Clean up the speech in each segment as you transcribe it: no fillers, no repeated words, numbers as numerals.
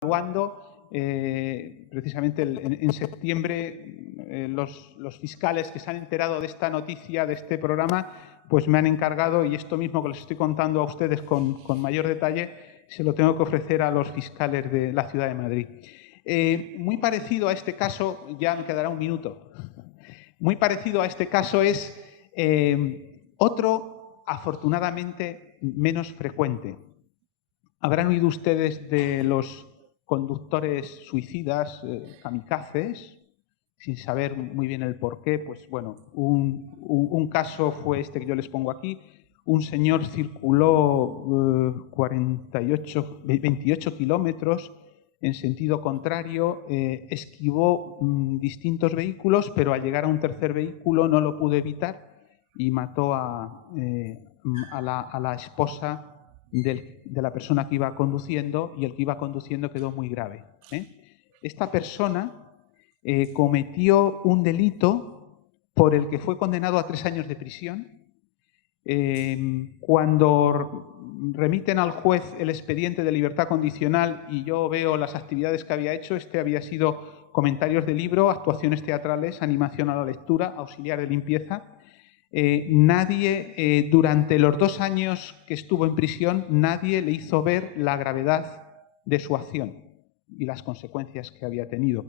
evaluando. Precisamente en septiembre los fiscales que se han enterado de esta noticia, de este programa, pues me han encargado, y esto mismo que les estoy contando a ustedes con mayor detalle, se lo tengo que ofrecer a los fiscales de la Ciudad de Madrid. Muy parecido a este caso, ya me quedará un minuto, muy parecido a este caso es otro, afortunadamente, menos frecuente. Habrán oído ustedes de los conductores suicidas, kamikazes, sin saber muy bien el porqué. Pues bueno, un caso fue este que yo les pongo aquí. Un señor circuló 28 kilómetros en sentido contrario, esquivó distintos vehículos, pero al llegar a un tercer vehículo no lo pudo evitar y mató a la esposa de la persona que iba conduciendo, y el que iba conduciendo quedó muy grave. Esta persona cometió un delito por el que fue condenado a 3 años de prisión. Cuando remiten al juez el expediente de libertad condicional y yo veo las actividades que había hecho, había sido comentarios de libro, actuaciones teatrales, animación a la lectura, auxiliar de limpieza. Nadie, durante los 2 años que estuvo en prisión, nadie le hizo ver la gravedad de su acción y las consecuencias que había tenido.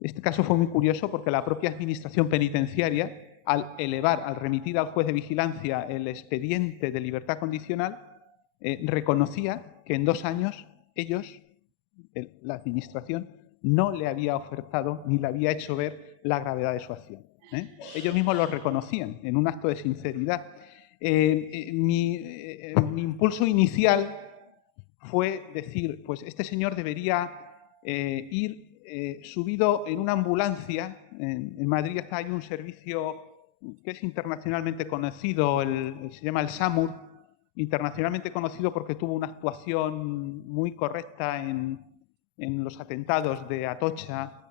Este caso fue muy curioso porque la propia administración penitenciaria, al remitir al juez de vigilancia el expediente de libertad condicional, reconocía que en 2 años la administración, no le había ofertado ni le había hecho ver la gravedad de su acción. Ellos mismos lo reconocían en un acto de sinceridad. Mi impulso inicial fue decir, pues este señor debería ir subido en una ambulancia. En Madrid hay un servicio que es internacionalmente conocido, se llama el SAMUR, internacionalmente conocido porque tuvo una actuación muy correcta en los atentados de Atocha.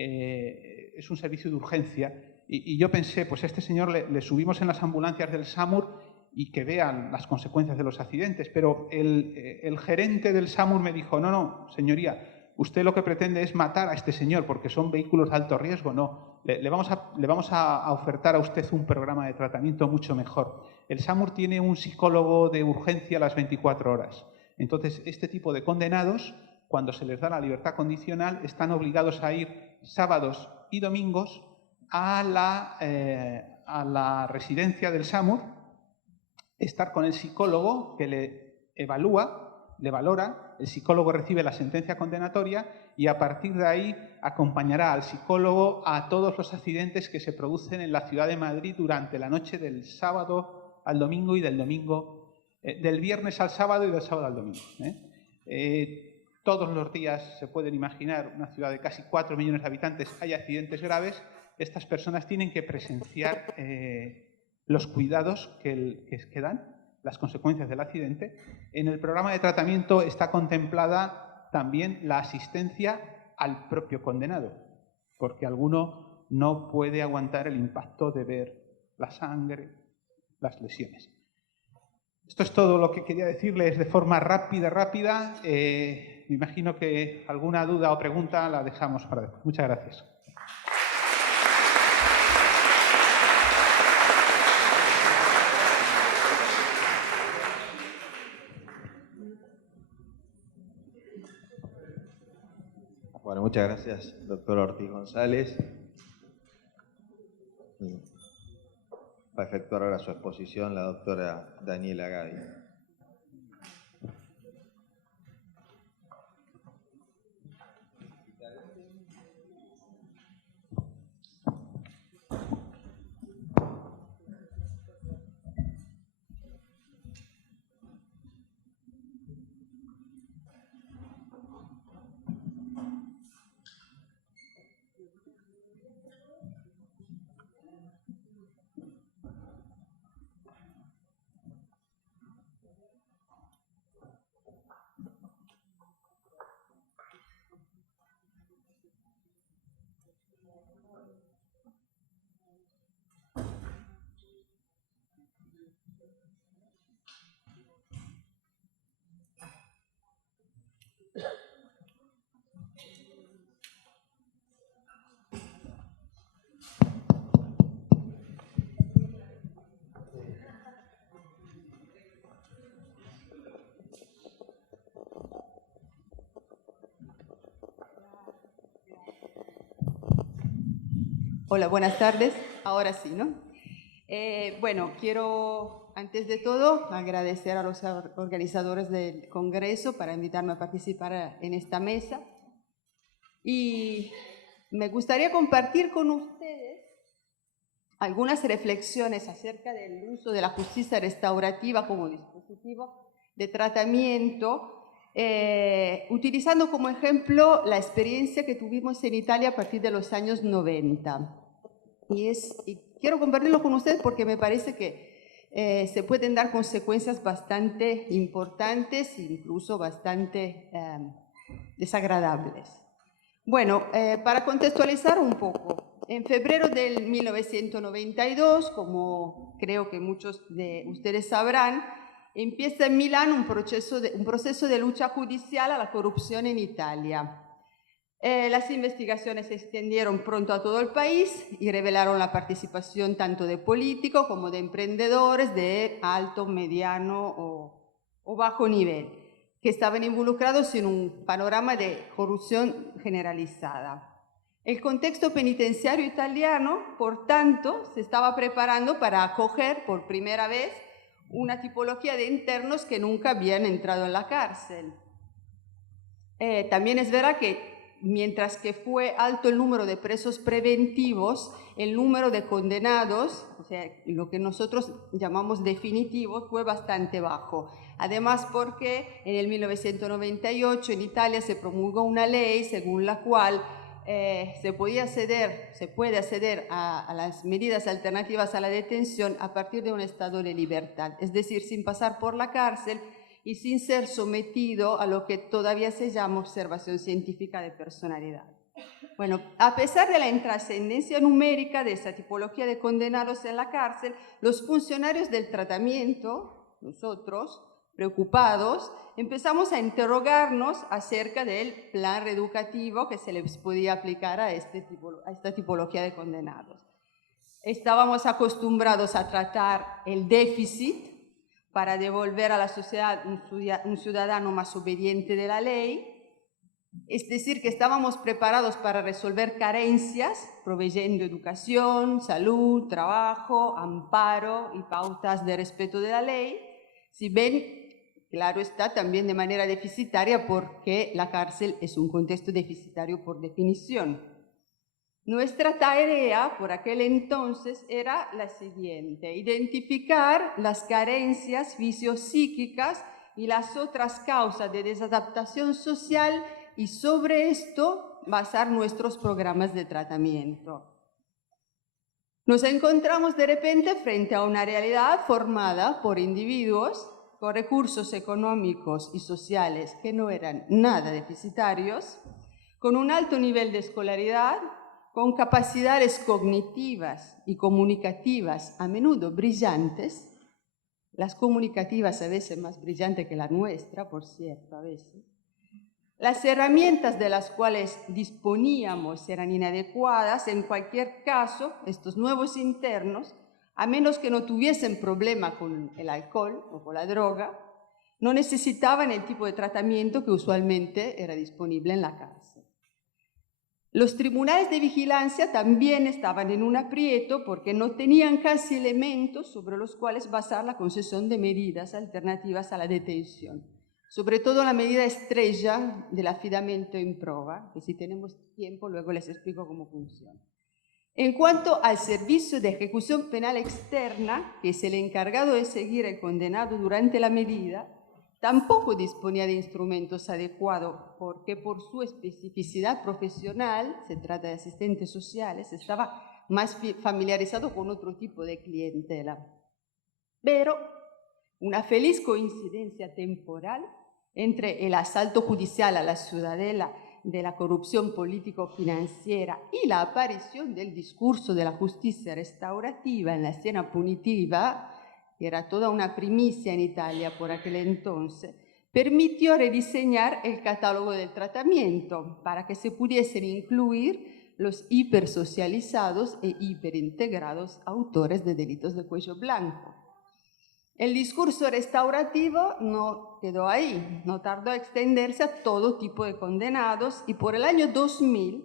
Es un servicio de urgencia. Y yo pensé, pues a este señor le subimos en las ambulancias del SAMUR y que vean las consecuencias de los accidentes. Pero el gerente del SAMUR me dijo, no, señoría, usted lo que pretende es matar a este señor porque son vehículos de alto riesgo. No, le vamos a ofertar a usted un programa de tratamiento mucho mejor. El SAMUR tiene un psicólogo de urgencia a las 24 horas. Entonces, este tipo de condenados, cuando se les da la libertad condicional, están obligados a ir sábados y domingos a la residencia del SAMUR, estar con el psicólogo que le evalúa, le valora, el psicólogo recibe la sentencia condenatoria y a partir de ahí acompañará al psicólogo a todos los accidentes que se producen en la ciudad de Madrid durante la noche del sábado al domingo y del viernes al sábado y del sábado al domingo. Todos los días, se pueden imaginar, una ciudad de casi 4 millones de habitantes, hay accidentes graves. Estas personas tienen que presenciar los cuidados que dan, las consecuencias del accidente. En el programa de tratamiento está contemplada también la asistencia al propio condenado, porque alguno no puede aguantar el impacto de ver la sangre, las lesiones. Esto es todo lo que quería decirles de forma rápida. Me imagino que alguna duda o pregunta la dejamos para después. Muchas gracias. Bueno, muchas gracias, doctor Ortiz González. Va a efectuar ahora su exposición la doctora Daniela Gavi. Hola, buenas tardes. Ahora sí, ¿no? Bueno, quiero, antes de todo, agradecer a los organizadores del Congreso para invitarme a participar en esta mesa. Y me gustaría compartir con ustedes algunas reflexiones acerca del uso de la justicia restaurativa como dispositivo de tratamiento, utilizando como ejemplo la experiencia que tuvimos en Italia a partir de los años 90. Y quiero compartirlo con ustedes porque me parece que se pueden dar consecuencias bastante importantes, incluso bastante desagradables. Bueno, para contextualizar un poco, en febrero del 1992, como creo que muchos de ustedes sabrán, empieza en Milán un proceso de lucha judicial a la corrupción en Italia. Las investigaciones se extendieron pronto a todo el país y revelaron la participación tanto de políticos como de emprendedores de alto, mediano o bajo nivel, que estaban involucrados en un panorama de corrupción generalizada. El contexto penitenciario italiano, por tanto, se estaba preparando para acoger por primera vez una tipología de internos que nunca habían entrado en la cárcel. También es verdad que mientras que fue alto el número de presos preventivos, el número de condenados, o sea, lo que nosotros llamamos definitivos, fue bastante bajo. Además, porque en el 1998 en Italia se promulgó una ley según la cual se puede acceder a las medidas alternativas a la detención a partir de un estado de libertad, es decir, sin pasar por la cárcel y sin ser sometido a lo que todavía se llama observación científica de personalidad. Bueno, a pesar de la intrascendencia numérica de esa tipología de condenados en la cárcel, los funcionarios del tratamiento, nosotros, preocupados, empezamos a interrogarnos acerca del plan reeducativo que se les podía aplicar a esta tipología de condenados. Estábamos acostumbrados a tratar el déficit para devolver a la sociedad un ciudadano más obediente de la ley, es decir, que estábamos preparados para resolver carencias, proveyendo educación, salud, trabajo, amparo y pautas de respeto de la ley, si bien, claro está, también de manera deficitaria porque la cárcel es un contexto deficitario por definición. Nuestra tarea por aquel entonces era la siguiente: identificar las carencias fisiopsíquicas y las otras causas de desadaptación social y sobre esto basar nuestros programas de tratamiento. Nos encontramos de repente frente a una realidad formada por individuos con recursos económicos y sociales que no eran nada deficitarios, con un alto nivel de escolaridad, con capacidades cognitivas y comunicativas a menudo brillantes, las comunicativas a veces más brillantes que la nuestra, por cierto, a veces. Las herramientas de las cuales disponíamos eran inadecuadas. En cualquier caso, estos nuevos internos, a menos que no tuviesen problema con el alcohol o con la droga, no necesitaban el tipo de tratamiento que usualmente era disponible en la cárcel. Los tribunales de vigilancia también estaban en un aprieto porque no tenían casi elementos sobre los cuales basar la concesión de medidas alternativas a la detención. Sobre todo la medida estrella del affidamento en prova, que si tenemos tiempo luego les explico cómo funciona. En cuanto al servicio de ejecución penal externa, que es el encargado de seguir al condenado durante la medida, tampoco disponía de instrumentos adecuados porque por su especificidad profesional, se trata de asistentes sociales, estaba más familiarizado con otro tipo de clientela. Pero una feliz coincidencia temporal entre el asalto judicial a la ciudadela de la corrupción político-financiera y la aparición del discurso de la justicia restaurativa en la escena punitiva, que era toda una primicia en Italia por aquel entonces, permitió rediseñar el catálogo del tratamiento para que se pudiesen incluir los hipersocializados e hiperintegrados autores de delitos de cuello blanco. El discurso restaurativo no quedó ahí, no tardó a extenderse a todo tipo de condenados y por el año 2000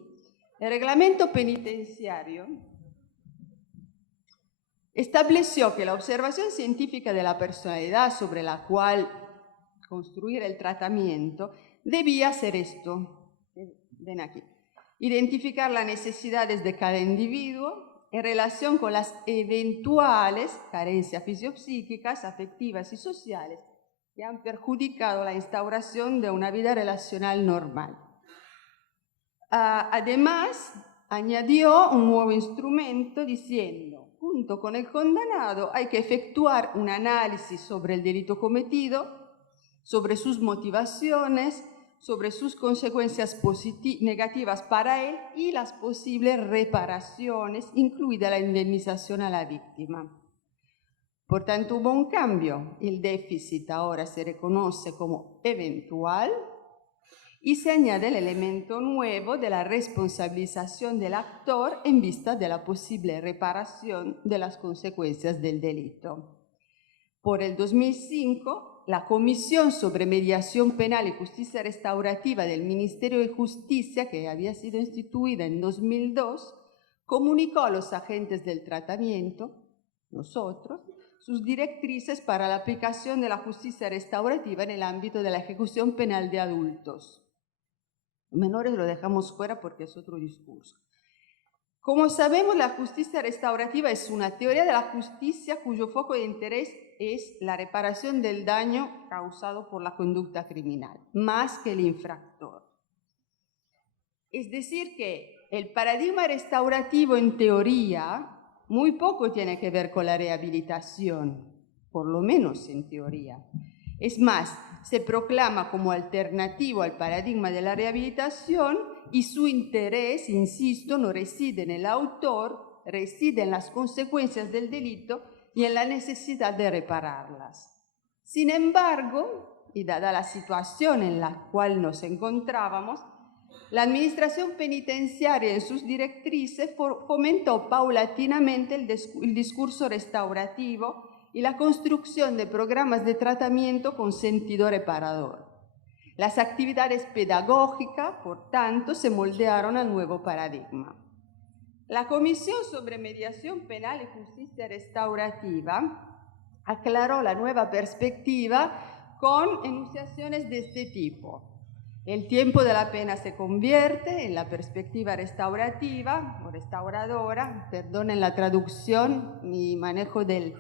el reglamento penitenciario estableció que la observación científica de la personalidad sobre la cual construir el tratamiento debía ser esto. Ven aquí. Identificar las necesidades de cada individuo en relación con las eventuales carencias fisiopsíquicas, afectivas y sociales que han perjudicado la instauración de una vida relacional normal. Además, añadió un nuevo instrumento diciendo: junto con el condenado hay que efectuar un análisis sobre el delito cometido, sobre sus motivaciones, sobre sus consecuencias negativas para él y las posibles reparaciones, incluida la indemnización a la víctima. Por tanto, hubo un cambio. El déficit ahora se reconoce como eventual y se añade el elemento nuevo de la responsabilización del actor en vista de la posible reparación de las consecuencias del delito. Por el 2005, la Comisión sobre Mediación Penal y Justicia Restaurativa del Ministerio de Justicia, que había sido instituida en 2002, comunicó a los agentes del tratamiento, nosotros, sus directrices para la aplicación de la justicia restaurativa en el ámbito de la ejecución penal de adultos. Menores lo dejamos fuera porque es otro discurso. Como sabemos, la justicia restaurativa es una teoría de la justicia cuyo foco de interés es la reparación del daño causado por la conducta criminal, más que el infractor. Es decir, que el paradigma restaurativo en teoría muy poco tiene que ver con la rehabilitación, por lo menos en teoría. Es más, se proclama como alternativo al paradigma de la rehabilitación y su interés, insisto, no reside en el autor, reside en las consecuencias del delito y en la necesidad de repararlas. Sin embargo, y dada la situación en la cual nos encontrábamos, la Administración Penitenciaria en sus directrices fomentó paulatinamente el discurso restaurativo y la construcción de programas de tratamiento con sentido reparador. Las actividades pedagógicas, por tanto, se moldearon al nuevo paradigma. La Comisión sobre Mediación Penal y Justicia Restaurativa aclaró la nueva perspectiva con enunciaciones de este tipo. El tiempo de la pena se convierte en la perspectiva restaurativa o restauradora. Perdonen la traducción, mi manejo del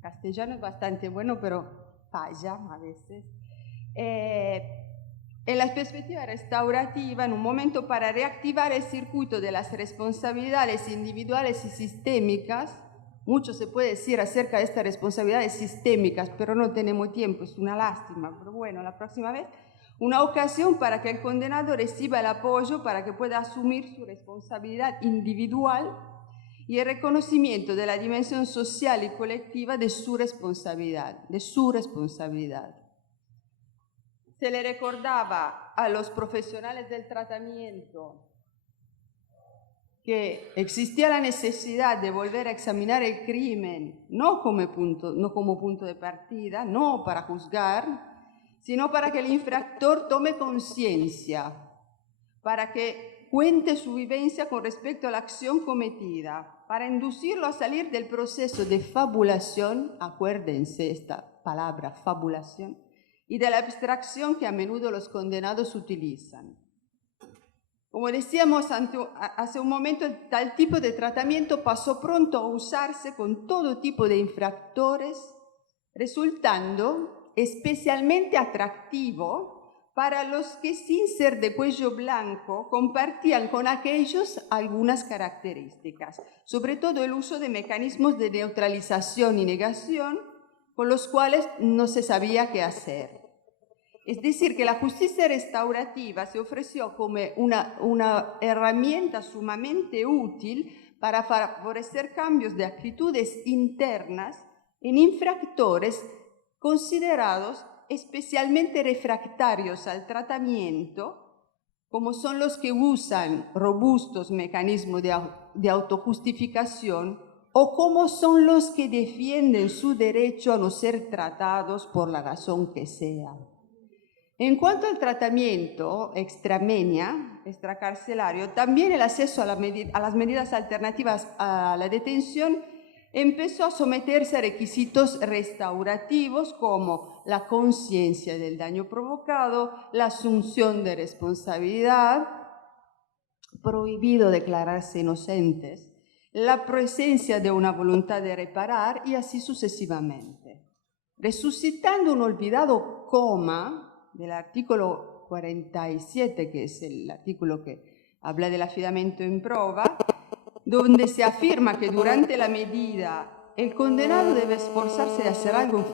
castellano es bastante bueno, pero falla a veces. En la perspectiva restaurativa, en un momento para reactivar el circuito de las responsabilidades individuales y sistémicas, mucho se puede decir acerca de estas responsabilidades sistémicas, pero no tenemos tiempo, es una lástima, pero bueno, la próxima vez, una ocasión para que el condenado reciba el apoyo para que pueda asumir su responsabilidad individual y el reconocimiento de la dimensión social y colectiva de su responsabilidad, Se le recordaba a los profesionales del tratamiento que existía la necesidad de volver a examinar el crimen, no como punto de partida, no para juzgar, sino para que el infractor tome conciencia, para que cuente su vivencia con respecto a la acción cometida, para inducirlo a salir del proceso de fabulación, acuérdense esta palabra, fabulación, y de la abstracción que a menudo los condenados utilizan. Como decíamos hace un momento, tal tipo de tratamiento pasó pronto a usarse con todo tipo de infractores, resultando especialmente atractivo para los que, sin ser de cuello blanco, compartían con aquellos algunas características, sobre todo el uso de mecanismos de neutralización y negación con los cuales no se sabía qué hacer. Es decir, que la justicia restaurativa se ofreció como una herramienta sumamente útil para favorecer cambios de actitudes internas en infractores considerados especialmente refractarios al tratamiento, como son los que usan robustos mecanismos de autojustificación o como son los que defienden su derecho a no ser tratados por la razón que sea. En cuanto al tratamiento extracarcelario, también el acceso a las medidas alternativas a la detención empezó a someterse a requisitos restaurativos como la conciencia del daño provocado, la asunción de responsabilidad, prohibido declararse inocentes, la presencia de una voluntad de reparar y así sucesivamente, resucitando un olvidado coma del artículo 47, que es el artículo que habla del afidamento en prova, donde se afirma que durante la medida el condenado debe esforzarse de hacer algo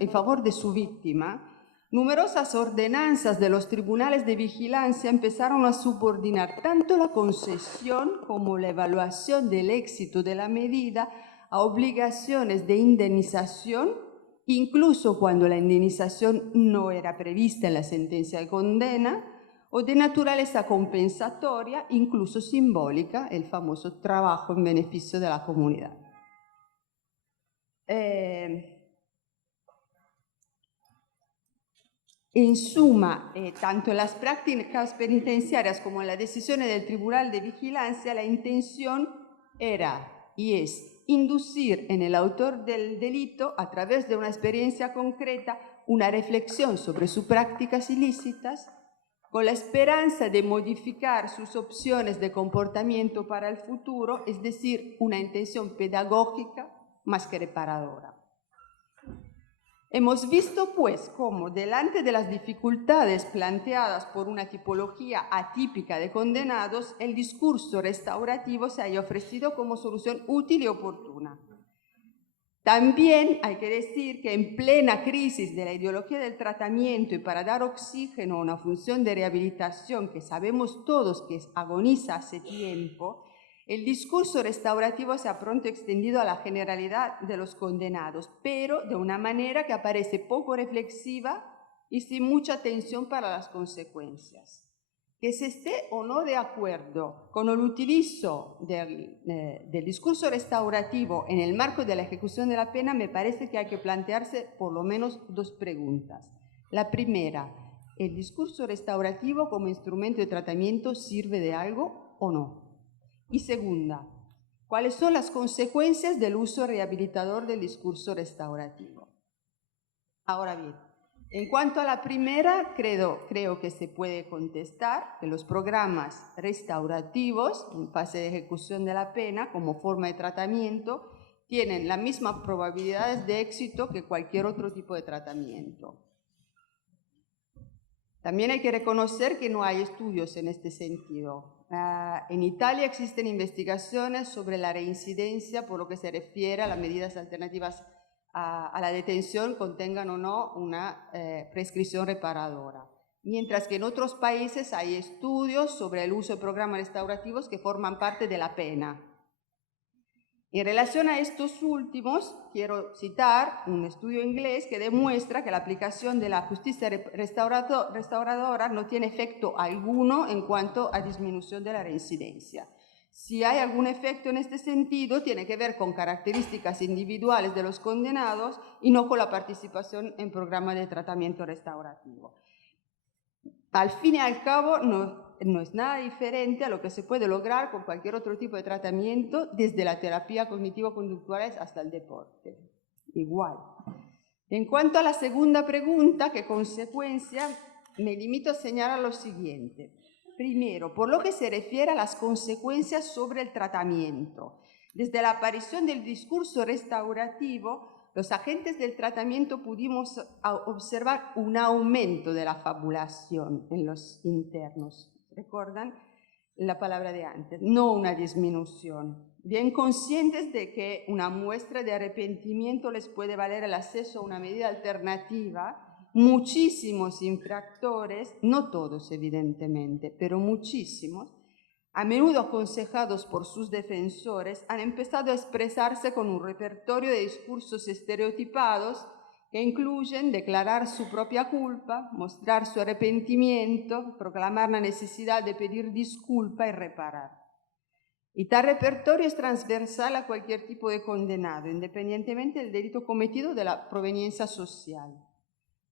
en favor de su víctima. Numerosas ordenanzas de los tribunales de vigilancia empezaron a subordinar tanto la concesión como la evaluación del éxito de la medida a obligaciones de indemnización, incluso cuando la indemnización no era prevista en la sentencia de condena, o de naturaleza compensatoria, incluso simbólica, el famoso trabajo en beneficio de la comunidad. En suma, tanto en las prácticas penitenciarias como en las decisiones del Tribunal de Vigilancia, la intención era y es inducir en el autor del delito, a través de una experiencia concreta, una reflexión sobre sus prácticas ilícitas, con la esperanza de modificar sus opciones de comportamiento para el futuro, es decir, una intención pedagógica más que reparadora. Hemos visto, pues, cómo delante de las dificultades planteadas por una tipología atípica de condenados, el discurso restaurativo se haya ofrecido como solución útil y oportuna. También hay que decir que en plena crisis de la ideología del tratamiento y para dar oxígeno a una función de rehabilitación que sabemos todos que agoniza hace tiempo, el discurso restaurativo se ha pronto extendido a la generalidad de los condenados, pero de una manera que aparece poco reflexiva y sin mucha atención para las consecuencias. Que se esté o no de acuerdo con el utilizo del discurso restaurativo en el marco de la ejecución de la pena, me parece que hay que plantearse por lo menos dos preguntas. La primera, ¿el discurso restaurativo como instrumento de tratamiento sirve de algo o no? Y segunda, ¿cuáles son las consecuencias del uso rehabilitador del discurso restaurativo? Ahora bien, en cuanto a la primera, creo que se puede contestar que los programas restaurativos en fase de ejecución de la pena como forma de tratamiento tienen las mismas probabilidades de éxito que cualquier otro tipo de tratamiento. También hay que reconocer que no hay estudios en este sentido. En Italia existen investigaciones sobre la reincidencia por lo que se refiere a las medidas alternativas a la detención, contengan o no una prescripción reparadora. Mientras que en otros países hay estudios sobre el uso de programas restaurativos que forman parte de la pena. En relación a estos últimos, quiero citar un estudio inglés que demuestra que la aplicación de la justicia restauradora no tiene efecto alguno en cuanto a disminución de la reincidencia. Si hay algún efecto en este sentido, tiene que ver con características individuales de los condenados y no con la participación en programas de tratamiento restaurativo. Al fin y al cabo, no es nada diferente a lo que se puede lograr con cualquier otro tipo de tratamiento, desde la terapia cognitivo-conductual hasta el deporte. Igual. En cuanto a la segunda pregunta, ¿qué consecuencia? Me limito a señalar lo siguiente. Primero, por lo que se refiere a las consecuencias sobre el tratamiento. Desde la aparición del discurso restaurativo, los agentes del tratamiento pudimos observar un aumento de la fabulación en los internos. ¿Recuerdan la palabra de antes? No una disminución. Bien conscientes de que una muestra de arrepentimiento les puede valer el acceso a una medida alternativa, muchísimos infractores, no todos evidentemente, pero muchísimos, a menudo aconsejados por sus defensores, han empezado a expresarse con un repertorio de discursos estereotipados que incluyen declarar su propia culpa, mostrar su arrepentimiento, proclamar la necesidad de pedir disculpa y reparar. Y tal repertorio es transversal a cualquier tipo de condenado, independientemente del delito cometido o de la proveniencia social.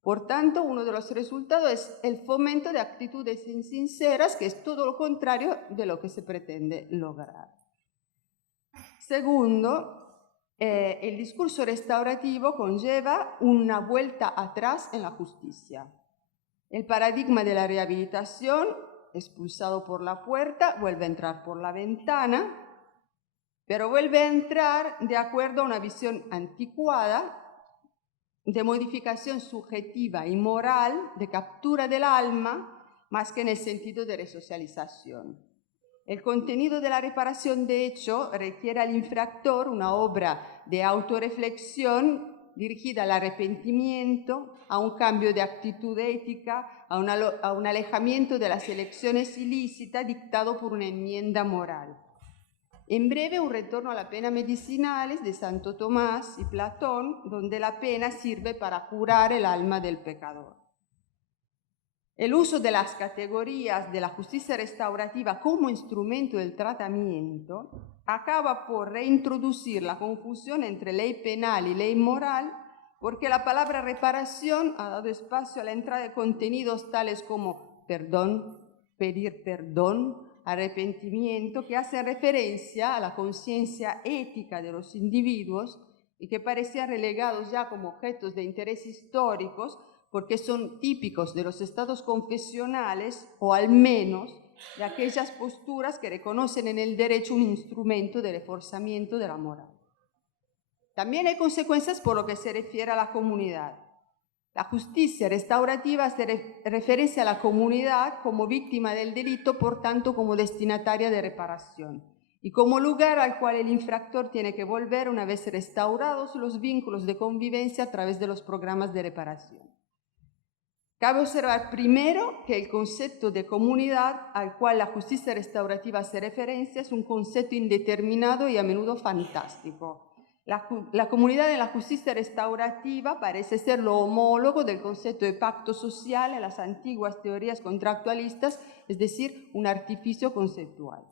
Por tanto, uno de los resultados es el fomento de actitudes insinceras, que es todo lo contrario de lo que se pretende lograr. Segundo, el discurso restaurativo conlleva una vuelta atrás en la justicia. El paradigma de la rehabilitación, expulsado por la puerta, vuelve a entrar por la ventana, pero vuelve a entrar de acuerdo a una visión anticuada de modificación subjetiva y moral, de captura del alma, más que en el sentido de resocialización. El contenido de la reparación, de hecho, requiere al infractor una obra de autorreflexión dirigida al arrepentimiento, a un cambio de actitud ética, a un alejamiento de las elecciones ilícitas dictado por una enmienda moral. En breve, un retorno a la pena medicinales de Santo Tomás y Platón, donde la pena sirve para curar el alma del pecador. El uso de las categorías de la justicia restaurativa como instrumento del tratamiento acaba por reintroducir la confusión entre ley penal y ley moral, porque la palabra reparación ha dado espacio a la entrada de contenidos tales como perdón, pedir perdón, arrepentimiento, que hacen referencia a la conciencia ética de los individuos y que parecían relegados ya como objetos de interés históricos porque son típicos de los estados confesionales o al menos de aquellas posturas que reconocen en el derecho un instrumento de reforzamiento de la moral. También hay consecuencias por lo que se refiere a la comunidad. La justicia restaurativa hace referencia a la comunidad como víctima del delito, por tanto como destinataria de reparación, y como lugar al cual el infractor tiene que volver una vez restaurados los vínculos de convivencia a través de los programas de reparación. Cabe observar primero que el concepto de comunidad al cual la justicia restaurativa hace referencia es un concepto indeterminado y a menudo fantástico. La comunidad en la justicia restaurativa parece ser lo homólogo del concepto de pacto social en las antiguas teorías contractualistas, es decir, un artificio conceptual.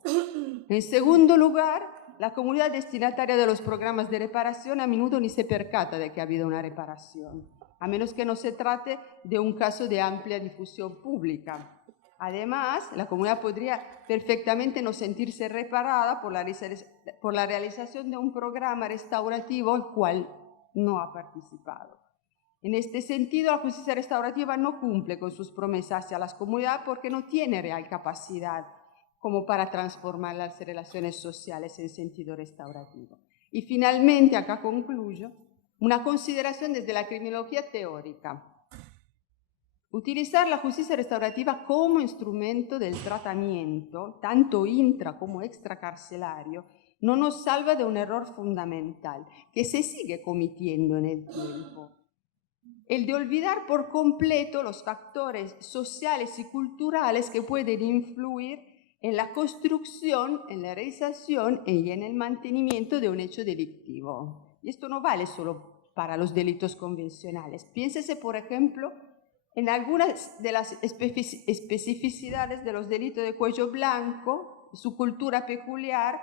En segundo lugar, la comunidad destinataria de los programas de reparación a menudo ni se percata de que ha habido una reparación, a menos que no se trate de un caso de amplia difusión pública. Además, la comunidad podría perfectamente no sentirse reparada por la realización de un programa restaurativo al cual no ha participado. En este sentido, la justicia restaurativa no cumple con sus promesas hacia las comunidades porque no tiene real capacidad como para transformar las relaciones sociales en sentido restaurativo. Y finalmente, acá concluyo, una consideración desde la criminología teórica. Utilizar la justicia restaurativa como instrumento del tratamiento, tanto intra como extracarcelario, no nos salva de un error fundamental que se sigue cometiendo en el tiempo. El de olvidar por completo los factores sociales y culturales que pueden influir en la construcción, en la realización y en el mantenimiento de un hecho delictivo. Y esto no vale solo para los delitos convencionales. Piénsese, por ejemplo, en algunas de las especificidades de los delitos de cuello blanco, su cultura peculiar,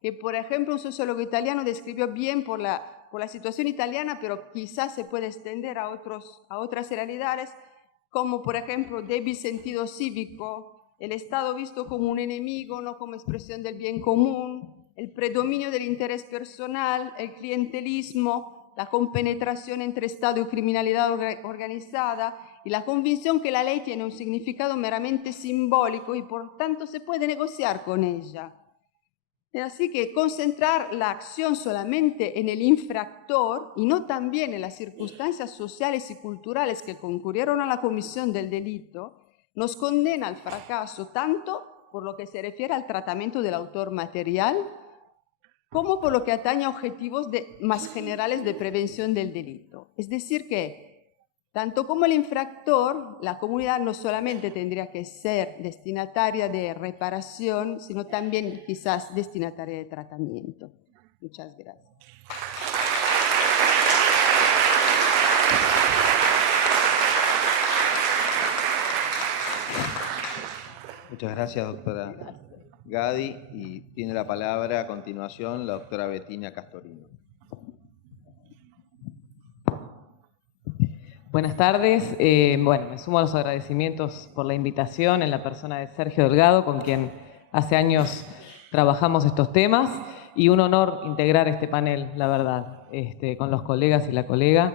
que por ejemplo un sociólogo italiano describió bien por la situación italiana, pero quizás se puede extender a otras realidades, como por ejemplo débil sentido cívico, el Estado visto como un enemigo, no como expresión del bien común, el predominio del interés personal, el clientelismo, la compenetración entre Estado y criminalidad organizada, y la convicción que la ley tiene un significado meramente simbólico y por tanto se puede negociar con ella. Así que concentrar la acción solamente en el infractor y no también en las circunstancias sociales y culturales que concurrieron a la comisión del delito nos condena al fracaso tanto por lo que se refiere al tratamiento del autor material como por lo que atañe a objetivos más generales de prevención del delito. Es decir que tanto como el infractor, la comunidad no solamente tendría que ser destinataria de reparación, sino también quizás destinataria de tratamiento. Muchas gracias. Muchas gracias, doctora Gadi. Y tiene la palabra a continuación la doctora Bettina Castorino. Buenas tardes. Bueno, me sumo a los agradecimientos por la invitación en la persona de Sergio Delgado, con quien hace años trabajamos estos temas. y un honor integrar este panel, la verdad, con los colegas y la colega.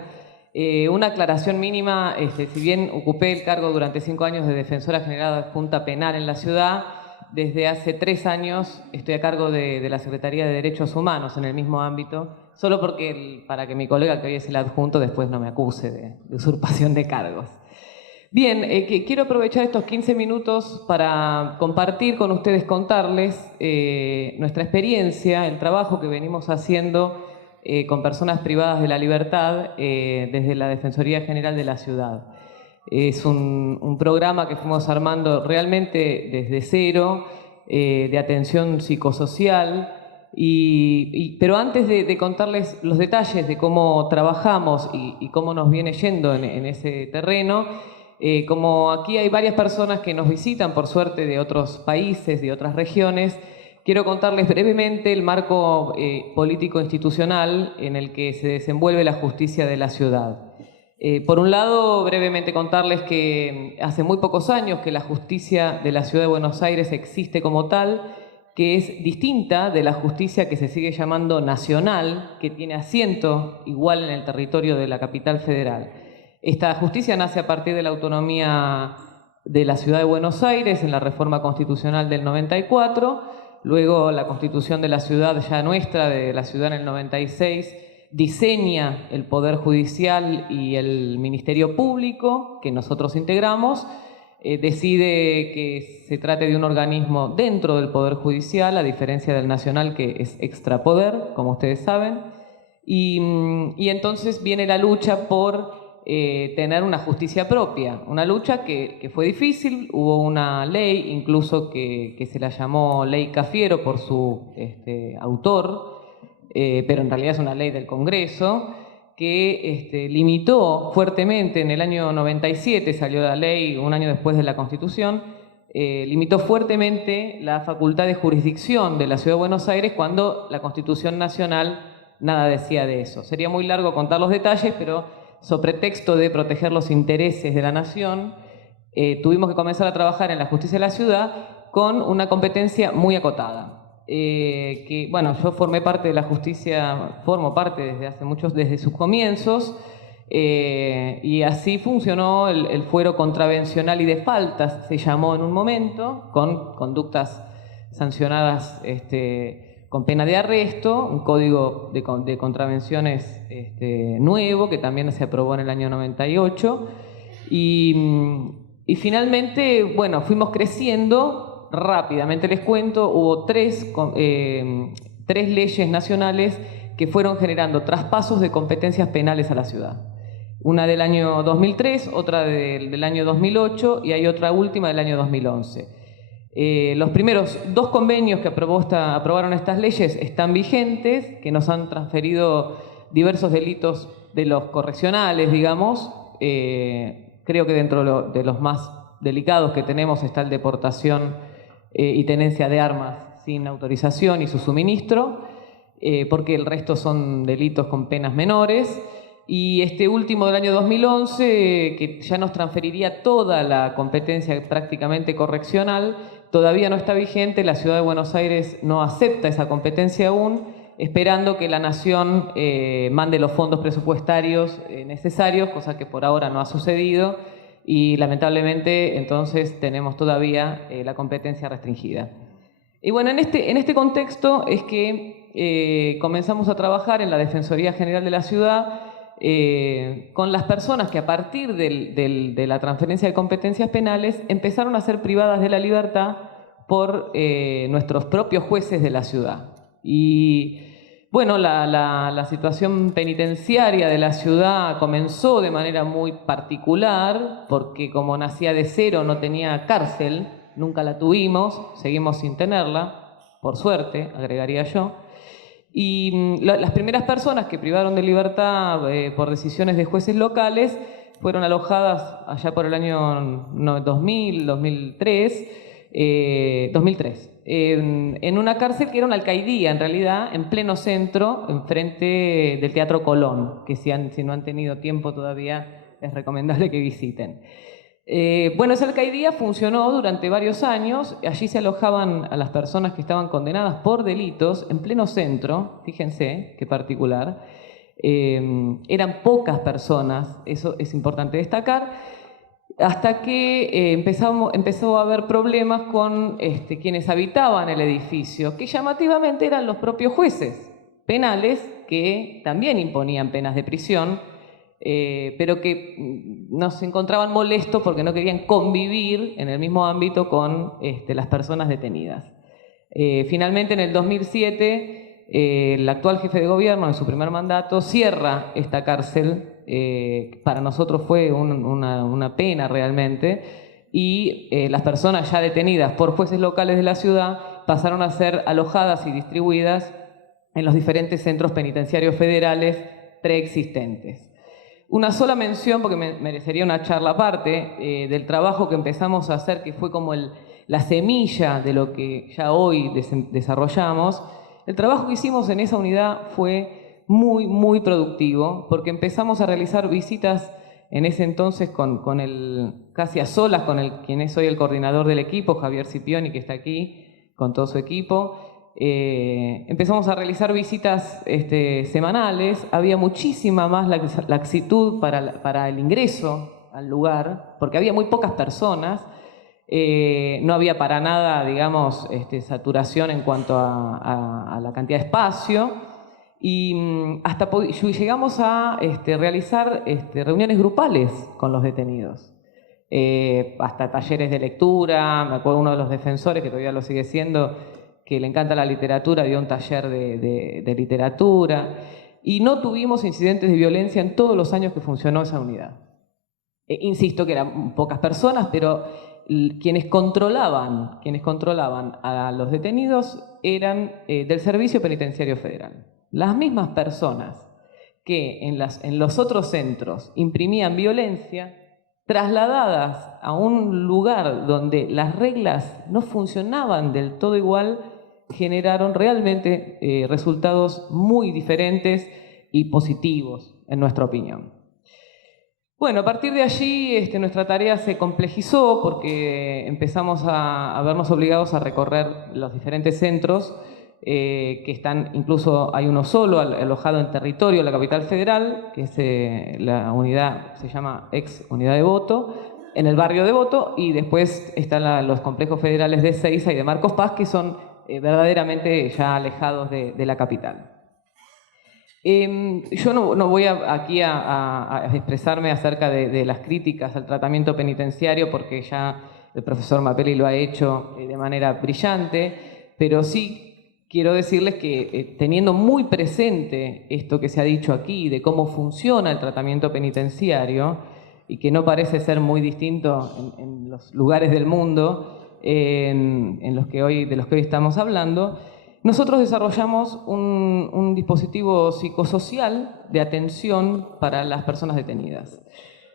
Una aclaración mínima, si bien ocupé el cargo durante 5 años de Defensora General de Junta Penal en la ciudad, desde hace 3 años estoy a cargo de la Secretaría de Derechos Humanos en el mismo ámbito, solo porque para que mi colega, que hoy es el adjunto, después no me acuse de usurpación de cargos. Bien, quiero aprovechar estos 15 minutos para compartir con ustedes, contarles nuestra experiencia, el trabajo que venimos haciendo con personas privadas de la libertad desde la Defensoría General de la Ciudad. Es un programa que fuimos armando realmente desde cero, de atención psicosocial, pero antes de contarles los detalles de cómo trabajamos y cómo nos viene yendo en ese terreno, como aquí hay varias personas que nos visitan, por suerte, de otros países, de otras regiones, quiero contarles brevemente el marco político-institucional en el que se desenvuelve la justicia de la ciudad. Por un lado, brevemente contarles que hace muy pocos años que la justicia de la Ciudad de Buenos Aires existe como tal, que es distinta de la justicia que se sigue llamando nacional, que tiene asiento igual en el territorio de la capital federal. Esta justicia nace a partir de la autonomía de la Ciudad de Buenos Aires en la reforma constitucional del 94, luego la constitución de la ciudad ya nuestra, de la ciudad en el 96, diseña el Poder Judicial y el Ministerio Público, que nosotros integramos, decide que se trate de un organismo dentro del Poder Judicial, a diferencia del nacional, que es extrapoder, como ustedes saben, y entonces viene la lucha por tener una justicia propia, una lucha que fue difícil. Hubo una ley incluso que se la llamó Ley Cafiero por su autor, pero en realidad es una ley del Congreso, que limitó fuertemente, en el año 97 salió la ley, un año después de la Constitución, limitó fuertemente la facultad de jurisdicción de la Ciudad de Buenos Aires cuando la Constitución Nacional nada decía de eso. Sería muy largo contar los detalles, pero sobre pretexto de proteger los intereses de la nación, tuvimos que comenzar a trabajar en la justicia de la ciudad con una competencia muy acotada. Bueno, yo formé parte de la justicia, formo parte desde hace muchos, desde sus comienzos, y así funcionó el fuero contravencional y de faltas, se llamó en un momento, con conductas sancionadas con pena de arresto, un código de contravenciones nuevo que también se aprobó en el año 98, y finalmente, bueno, fuimos creciendo. Rápidamente les cuento, hubo tres leyes nacionales que fueron generando traspasos de competencias penales a la ciudad. Una del año 2003, otra del año 2008 y hay otra última del año 2011. Los primeros 2 convenios que aprobaron estas leyes están vigentes, que nos han transferido diversos delitos de los correccionales, digamos. Creo que dentro de los más delicados que tenemos está el de deportación y tenencia de armas sin autorización y su suministro, porque el resto son delitos con penas menores. Y este último del año 2011, que ya nos transferiría toda la competencia prácticamente correccional, todavía no está vigente. La Ciudad de Buenos Aires no acepta esa competencia aún, esperando que la Nación mande los fondos presupuestarios necesarios, cosa que por ahora no ha sucedido. Y lamentablemente entonces tenemos todavía la competencia restringida. Y bueno, en este contexto es que comenzamos a trabajar en la Defensoría General de la Ciudad con las personas que a partir de la transferencia de competencias penales empezaron a ser privadas de la libertad por nuestros propios jueces de la ciudad. Y bueno, la situación penitenciaria de la ciudad comenzó de manera muy particular, porque como nacía de cero no tenía cárcel, nunca la tuvimos, seguimos sin tenerla, por suerte, agregaría yo. Y las primeras personas que privaron de libertad por decisiones de jueces locales fueron alojadas allá por el año 2000, 2003, en una cárcel que era una alcaidía, en realidad, en pleno centro, enfrente del Teatro Colón, que si no han tenido tiempo todavía es recomendable que visiten. Bueno, esa alcaidía funcionó durante varios años. Allí se alojaban a las personas que estaban condenadas por delitos en pleno centro, fíjense qué particular. Eran pocas personas, eso es importante destacar, hasta que empezó a haber problemas con quienes habitaban el edificio, que llamativamente eran los propios jueces penales, que también imponían penas de prisión, pero que nos encontraban molestos porque no querían convivir en el mismo ámbito con las personas detenidas. Finalmente, en el 2007, el actual jefe de gobierno, en su primer mandato, cierra esta cárcel. Para nosotros fue una pena realmente, y las personas ya detenidas por jueces locales de la ciudad pasaron a ser alojadas y distribuidas en los diferentes centros penitenciarios federales preexistentes. Una sola mención, porque merecería una charla aparte, del trabajo que empezamos a hacer, que fue como la semilla de lo que ya hoy desarrollamos. El trabajo que hicimos en esa unidad fue muy, muy productivo, porque empezamos a realizar visitas en ese entonces casi a solas con quien es hoy el coordinador del equipo, Javier Scipioni, que está aquí con todo su equipo. Empezamos a realizar visitas semanales. Había muchísima más laxitud para el ingreso al lugar, porque había muy pocas personas. No había para nada, digamos, saturación en cuanto a la cantidad de espacio, y hasta llegamos a realizar reuniones grupales con los detenidos, hasta talleres de lectura. Me acuerdo uno de los defensores, que todavía lo sigue siendo, que le encanta la literatura, dio un taller de literatura, y no tuvimos incidentes de violencia en todos los años que funcionó esa unidad. Insisto que eran pocas personas, pero quienes controlaban a los detenidos eran del Servicio Penitenciario Federal. Las mismas personas que en los otros centros imprimían violencia, trasladadas a un lugar donde las reglas no funcionaban del todo igual, generaron realmente resultados muy diferentes y positivos, en nuestra opinión. Bueno, a partir de allí nuestra tarea se complejizó, porque empezamos a vernos obligados a recorrer los diferentes centros que están, incluso hay uno solo alojado en territorio de la capital federal, que es la unidad, se llama ex unidad de Devoto, en el barrio de Devoto, y después están los complejos federales de Ezeiza y de Marcos Paz, que son verdaderamente ya alejados de la capital. Yo no voy aquí a expresarme acerca de las críticas al tratamiento penitenciario, porque ya el profesor Mapelli lo ha hecho de manera brillante, pero sí quiero decirles que teniendo muy presente esto que se ha dicho aquí, de cómo funciona el tratamiento penitenciario, y que no parece ser muy distinto en los lugares del mundo de los que hoy estamos hablando, nosotros desarrollamos un dispositivo psicosocial de atención para las personas detenidas.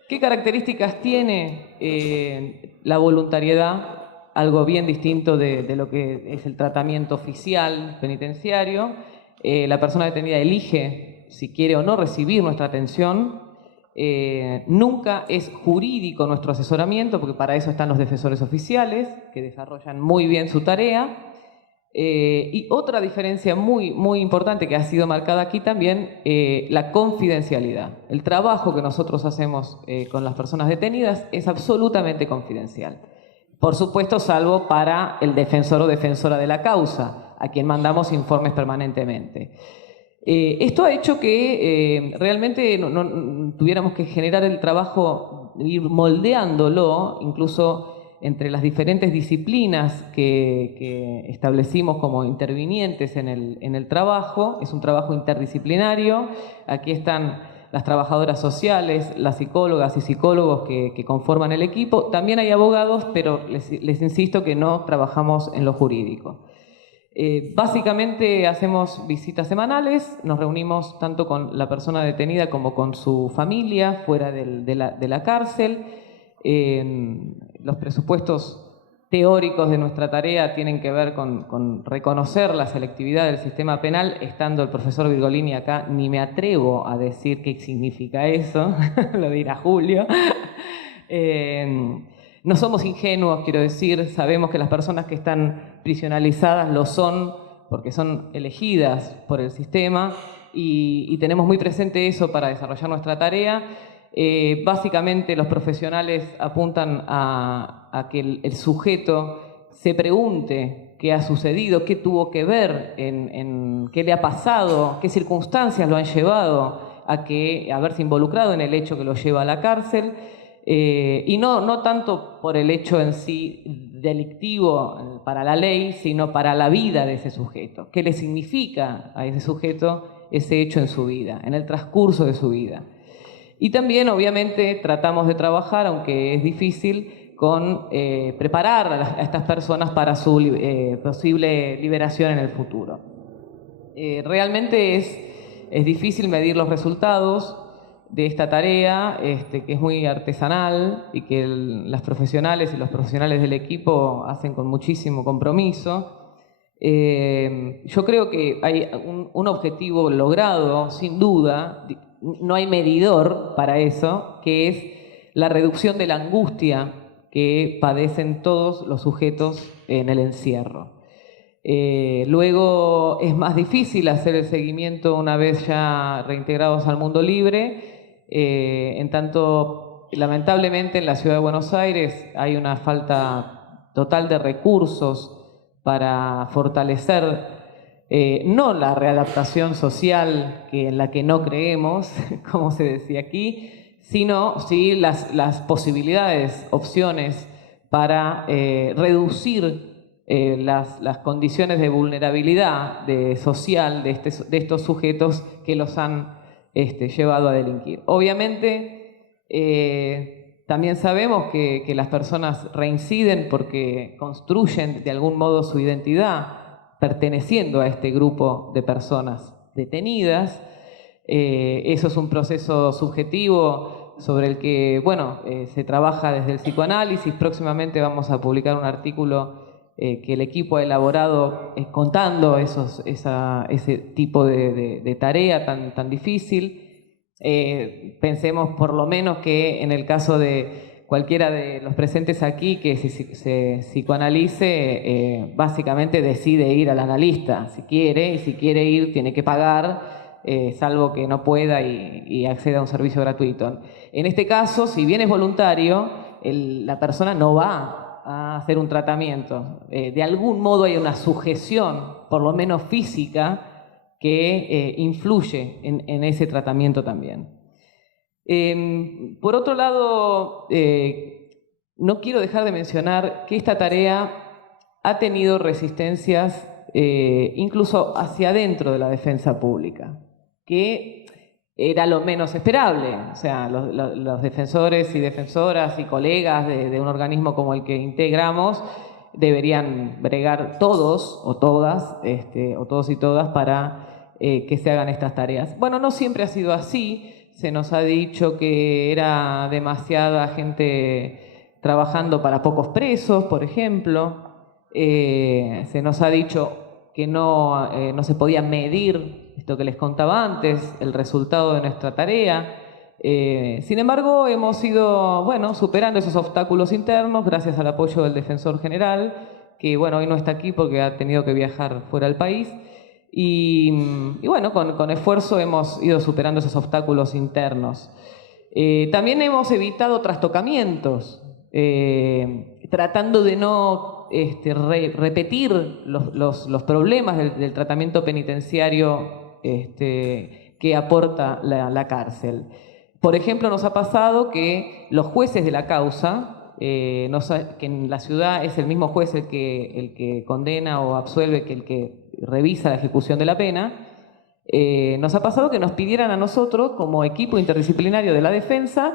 ¿Qué características tiene la voluntariedad? Algo bien distinto de lo que es el tratamiento oficial penitenciario. La persona detenida elige si quiere o no recibir nuestra atención. Nunca es jurídico nuestro asesoramiento, porque para eso están los defensores oficiales, que desarrollan muy bien su tarea. Y otra diferencia muy, muy importante que ha sido marcada aquí también, la confidencialidad. El trabajo que nosotros hacemos con las personas detenidas es absolutamente confidencial. Por supuesto, salvo para el defensor o defensora de la causa, a quien mandamos informes permanentemente. Esto ha hecho que realmente no tuviéramos que generar el trabajo, ir moldeándolo, incluso entre las diferentes disciplinas que establecimos como intervinientes en el trabajo. Es un trabajo interdisciplinario. Aquí están las trabajadoras sociales, las psicólogas y psicólogos que conforman el equipo. También hay abogados, pero les insisto que no trabajamos en lo jurídico. Básicamente hacemos visitas semanales, nos reunimos tanto con la persona detenida como con su familia fuera de la cárcel. Los presupuestos teóricos de nuestra tarea tienen que ver con reconocer la selectividad del sistema penal. Estando el profesor Virgolini acá, ni me atrevo a decir qué significa eso, lo dirá Julio. No somos ingenuos, quiero decir, sabemos que las personas que están prisionalizadas lo son porque son elegidas por el sistema y tenemos muy presente eso para desarrollar nuestra tarea. Básicamente los profesionales apuntan a que el sujeto se pregunte qué ha sucedido, qué tuvo que ver, qué le ha pasado, qué circunstancias lo han llevado a verse involucrado en el hecho que lo lleva a la cárcel. Y no tanto por el hecho en sí delictivo para la ley, sino para la vida de ese sujeto. ¿Qué le significa a ese sujeto ese hecho en su vida, en el transcurso de su vida? Y también, obviamente, tratamos de trabajar, aunque es difícil, con preparar a estas personas para su posible liberación en el futuro. Realmente es difícil medir los resultados de esta tarea, que es muy artesanal y que las profesionales y los profesionales del equipo hacen con muchísimo compromiso. Yo creo que hay un objetivo logrado, sin duda, no hay medidor para eso, que es la reducción de la angustia que padecen todos los sujetos en el encierro. Luego es más difícil hacer el seguimiento una vez ya reintegrados al mundo libre. En tanto, lamentablemente en la ciudad de Buenos Aires hay una falta total de recursos para fortalecer no la readaptación social en la que no creemos, como se decía aquí, sino sí las posibilidades, opciones para reducir las condiciones de vulnerabilidad social de estos sujetos que los han llevado a delinquir. Obviamente, también sabemos que las personas reinciden porque construyen de algún modo su identidad perteneciendo a este grupo de personas detenidas. Eso es un proceso subjetivo sobre el que, se trabaja desde el psicoanálisis. Próximamente vamos a publicar un artículo que el equipo ha elaborado contando ese tipo de tarea tan difícil. Pensemos por lo menos que en el caso de cualquiera de los presentes aquí que se psicoanalice, básicamente decide ir al analista si quiere, y si quiere ir tiene que pagar, salvo que no pueda y acceda a un servicio gratuito. En este caso, si bien es voluntario, la persona no va a hacer un tratamiento. De algún modo hay una sujeción, por lo menos física, que influye en ese tratamiento también. Por otro lado, no quiero dejar de mencionar que esta tarea ha tenido resistencias incluso hacia adentro de la defensa pública, que era lo menos esperable. O sea, los defensores y defensoras y colegas de un organismo como el que integramos deberían bregar todos o todas, o todos y todas, para que se hagan estas tareas. Bueno, no siempre ha sido así. Se nos ha dicho que era demasiada gente trabajando para pocos presos, por ejemplo. Se nos ha dicho que no se podía medir esto que les contaba antes, el resultado de nuestra tarea. Sin embargo, hemos ido superando esos obstáculos internos gracias al apoyo del Defensor General, que hoy no está aquí porque ha tenido que viajar fuera del país. Y con esfuerzo hemos ido superando esos obstáculos internos. También hemos evitado trastocamientos, tratando de no repetir los problemas del tratamiento penitenciario que aporta la cárcel. Por ejemplo, nos ha pasado que los jueces de la causa, que en la ciudad es el mismo juez el que condena o absuelve que el que revisa la ejecución de la pena, nos ha pasado que nos pidieran a nosotros, como equipo interdisciplinario de la defensa,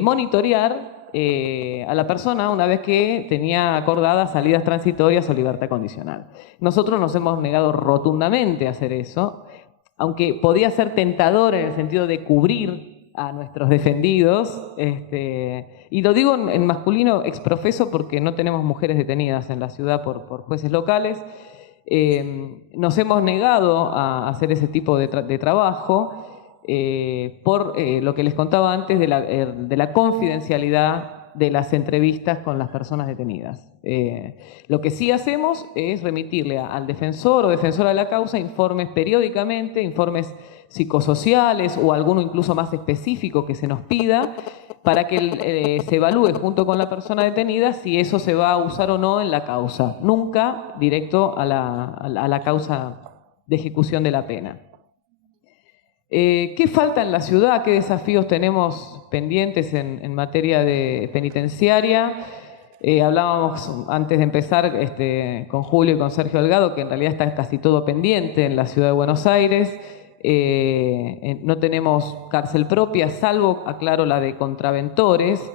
monitorear a la persona una vez que tenía acordadas salidas transitorias o libertad condicional. Nosotros nos hemos negado rotundamente a hacer eso, aunque podía ser tentador en el sentido de cubrir a nuestros defendidos, y lo digo en masculino exprofeso porque no tenemos mujeres detenidas en la ciudad por jueces locales. Nos hemos negado a hacer ese tipo de trabajo por lo que les contaba antes de la confidencialidad de las entrevistas con las personas detenidas. Lo que sí hacemos es remitirle al defensor o defensora de la causa informes periódicamente, informes psicosociales o alguno incluso más específico que se nos pida, para que se evalúe junto con la persona detenida si eso se va a usar o no en la causa. Nunca directo a la causa de ejecución de la pena. ¿Qué falta en la ciudad? ¿Qué desafíos tenemos pendientes en materia de penitenciaria? Hablábamos antes de empezar con Julio y con Sergio Delgado que en realidad está casi todo pendiente en la ciudad de Buenos Aires. No tenemos cárcel propia, salvo, aclaro, la de contraventores,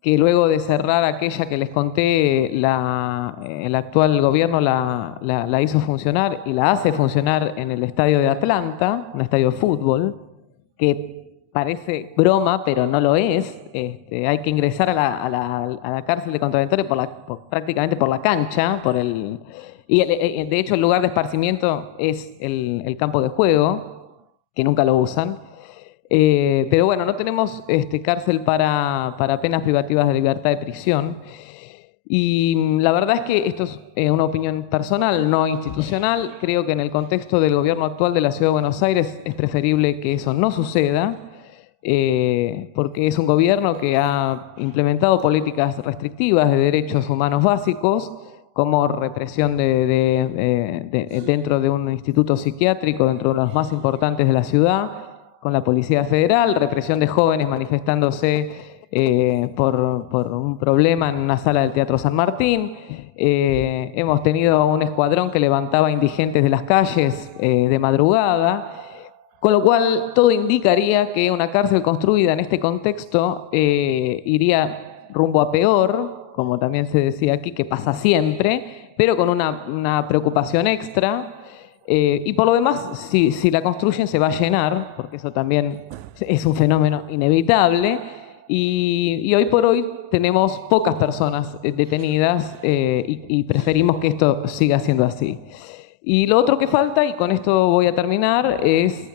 que luego de cerrar aquella que les conté, el actual gobierno la hizo funcionar y la hace funcionar en el estadio de Atlanta, un estadio de fútbol, que parece broma, pero no lo es. Hay que ingresar a la cárcel de contraventores prácticamente por la cancha, y de hecho el lugar de esparcimiento es el campo de juego, que nunca lo usan. Pero bueno, no tenemos cárcel para penas privativas de libertad de prisión. Y la verdad es que esto es una opinión personal, no institucional. Creo que en el contexto del gobierno actual de la Ciudad de Buenos Aires es preferible que eso no suceda, porque es un gobierno que ha implementado políticas restrictivas de derechos humanos básicos, como represión dentro de un instituto psiquiátrico, dentro de los más importantes de la ciudad, con la Policía Federal, represión de jóvenes manifestándose por un problema en una sala del Teatro San Martín. Hemos tenido un escuadrón que levantaba indigentes de las calles de madrugada, con lo cual todo indicaría que una cárcel construida en este contexto iría rumbo a peor, como también se decía aquí, que pasa siempre, pero con una preocupación extra. Y por lo demás, si la construyen se va a llenar, porque eso también es un fenómeno inevitable, y hoy por hoy tenemos pocas personas detenidas y preferimos que esto siga siendo así. Y lo otro que falta, y con esto voy a terminar, es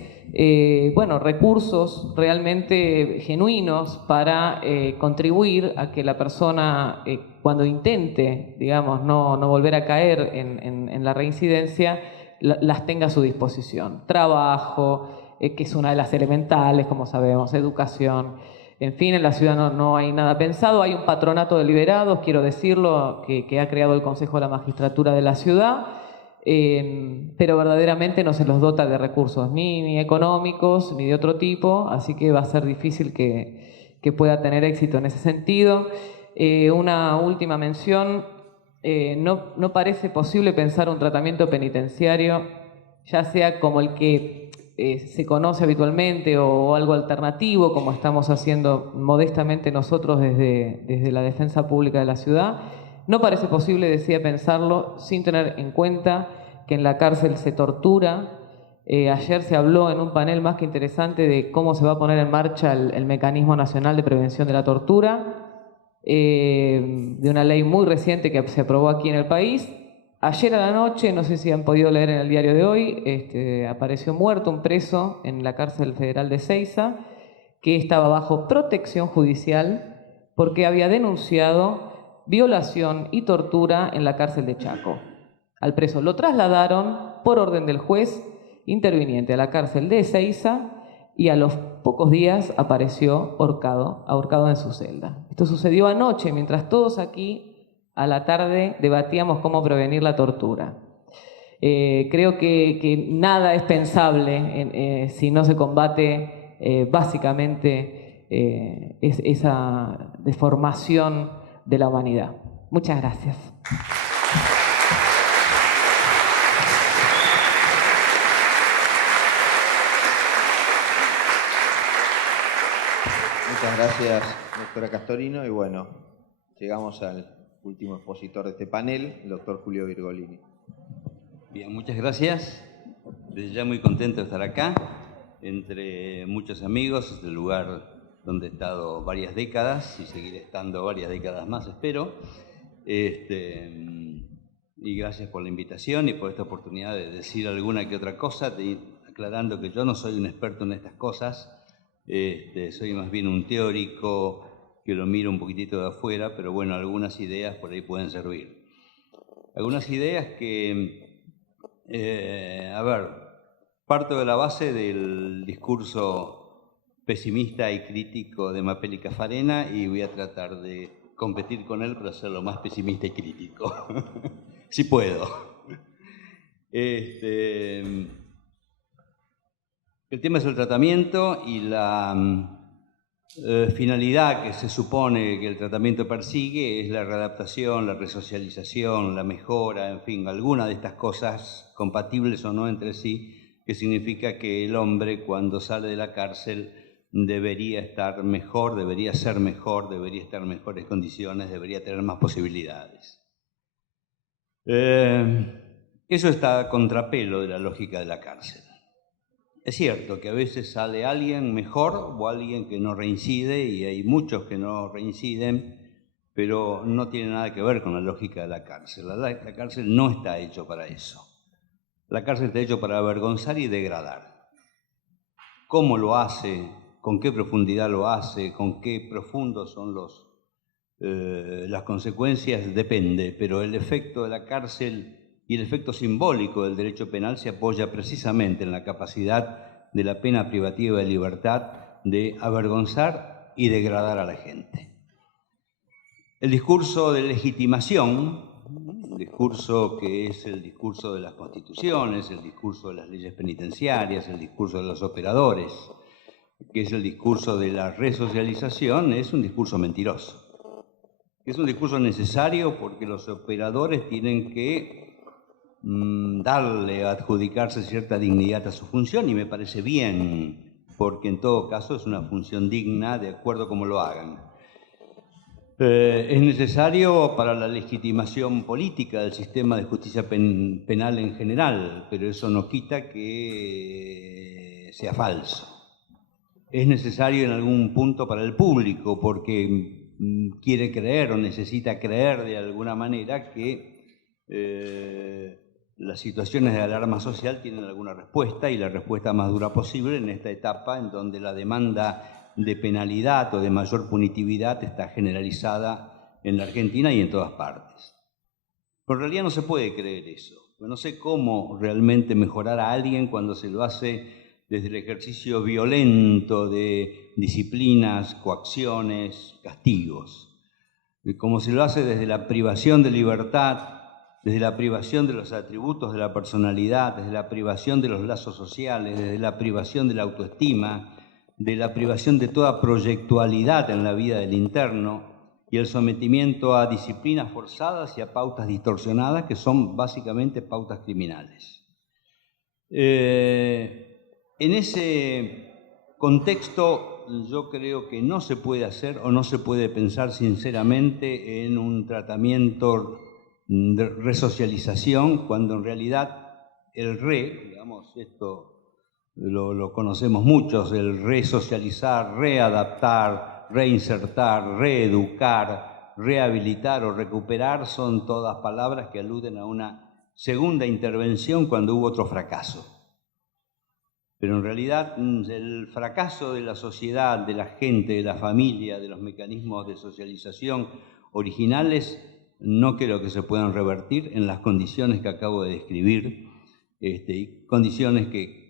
recursos realmente genuinos para contribuir a que la persona, cuando intente, digamos, no volver a caer en la reincidencia, las tenga a su disposición. Trabajo, que es una de las elementales, como sabemos, educación. En fin, en la ciudad no hay nada pensado. Hay un patronato de liberados, quiero decirlo, que ha creado el Consejo de la Magistratura de la ciudad, pero verdaderamente no se los dota de recursos ni económicos ni de otro tipo, así que va a ser difícil que pueda tener éxito en ese sentido. Una última mención: no parece posible pensar un tratamiento penitenciario, ya sea como el que se conoce habitualmente o algo alternativo, como estamos haciendo modestamente nosotros desde la defensa pública de la ciudad. No parece posible, decía, pensarlo sin tener en cuenta que en la cárcel se tortura. Ayer se habló en un panel más que interesante de cómo se va a poner en marcha el Mecanismo Nacional de Prevención de la Tortura, de una ley muy reciente que se aprobó aquí en el país. Ayer a la noche, no sé si han podido leer en el diario de hoy, apareció muerto un preso en la cárcel federal de Seiza, que estaba bajo protección judicial porque había denunciado violación y tortura en la cárcel de Chaco. Al preso lo trasladaron por orden del juez interviniente a la cárcel de Ezeiza y a los pocos días apareció ahorcado en su celda. Esto sucedió anoche, mientras todos aquí a la tarde debatíamos cómo prevenir la tortura. Creo que nada es pensable si no se combate básicamente esa deformación de la humanidad. Muchas gracias. Muchas gracias, doctora Castorino. Y bueno, llegamos al último expositor de este panel, el doctor Julio Virgolini. Bien, muchas gracias. Desde ya muy contento de estar acá, entre muchos amigos, del lugar donde he estado varias décadas y seguiré estando varias décadas más, espero. Y gracias por la invitación y por esta oportunidad de decir alguna que otra cosa, aclarando que yo no soy un experto en estas cosas. Soy más bien un teórico que lo miro un poquitito de afuera, pero bueno, algunas ideas por ahí pueden servir. Algunas ideas que, parto de la base del discurso pesimista y crítico de Mapelli Caffarena y voy a tratar de competir con él para hacerlo más pesimista y crítico, si puedo. El tema es el tratamiento y la finalidad que se supone que el tratamiento persigue es la readaptación, la resocialización, la mejora, en fin, alguna de estas cosas compatibles o no entre sí, que significa que el hombre cuando sale de la cárcel debería estar mejor, debería ser mejor, debería estar en mejores condiciones, debería tener más posibilidades. Eso está a contrapelo de la lógica de la cárcel. Es cierto que a veces sale alguien mejor o alguien que no reincide, y hay muchos que no reinciden, pero no tiene nada que ver con la lógica de la cárcel. La cárcel no está hecho para eso. La cárcel está hecho para avergonzar y degradar. ¿Cómo lo hace? ¿Con qué profundidad lo hace? ¿Con qué profundos son las consecuencias? Depende, pero el efecto de la cárcel y el efecto simbólico del derecho penal se apoya precisamente en la capacidad de la pena privativa de libertad de avergonzar y degradar a la gente. El discurso de legitimación, un discurso que es el discurso de las constituciones, el discurso de las leyes penitenciarias, el discurso de los operadores, que es el discurso de la resocialización, es un discurso mentiroso. Es un discurso necesario porque los operadores tienen que adjudicarse cierta dignidad a su función, y me parece bien, porque en todo caso es una función digna de acuerdo a cómo lo hagan. Es necesario para la legitimación política del sistema de justicia penal en general, pero eso no quita que sea falso. Es necesario en algún punto para el público, porque quiere creer o necesita creer de alguna manera que las situaciones de alarma social tienen alguna respuesta, y la respuesta más dura posible en esta etapa en donde la demanda de penalidad o de mayor punitividad está generalizada en la Argentina y en todas partes. Pero en realidad no se puede creer eso. No sé cómo realmente mejorar a alguien cuando se lo hace desde el ejercicio violento de disciplinas, coacciones, castigos. Como se lo hace desde la privación de libertad, desde la privación de los atributos de la personalidad, desde la privación de los lazos sociales, desde la privación de la autoestima, de la privación de toda proyectualidad en la vida del interno y el sometimiento a disciplinas forzadas y a pautas distorsionadas que son básicamente pautas criminales. En ese contexto yo creo que no se puede hacer o no se puede pensar sinceramente en un tratamiento de resocialización, cuando en realidad el digamos, esto lo conocemos muchos, el resocializar, readaptar, reinsertar, reeducar, rehabilitar o recuperar, son todas palabras que aluden a una segunda intervención cuando hubo otro fracaso. Pero en realidad el fracaso de la sociedad, de la gente, de la familia, de los mecanismos de socialización originales, no creo que se puedan revertir en las condiciones que acabo de describir, condiciones que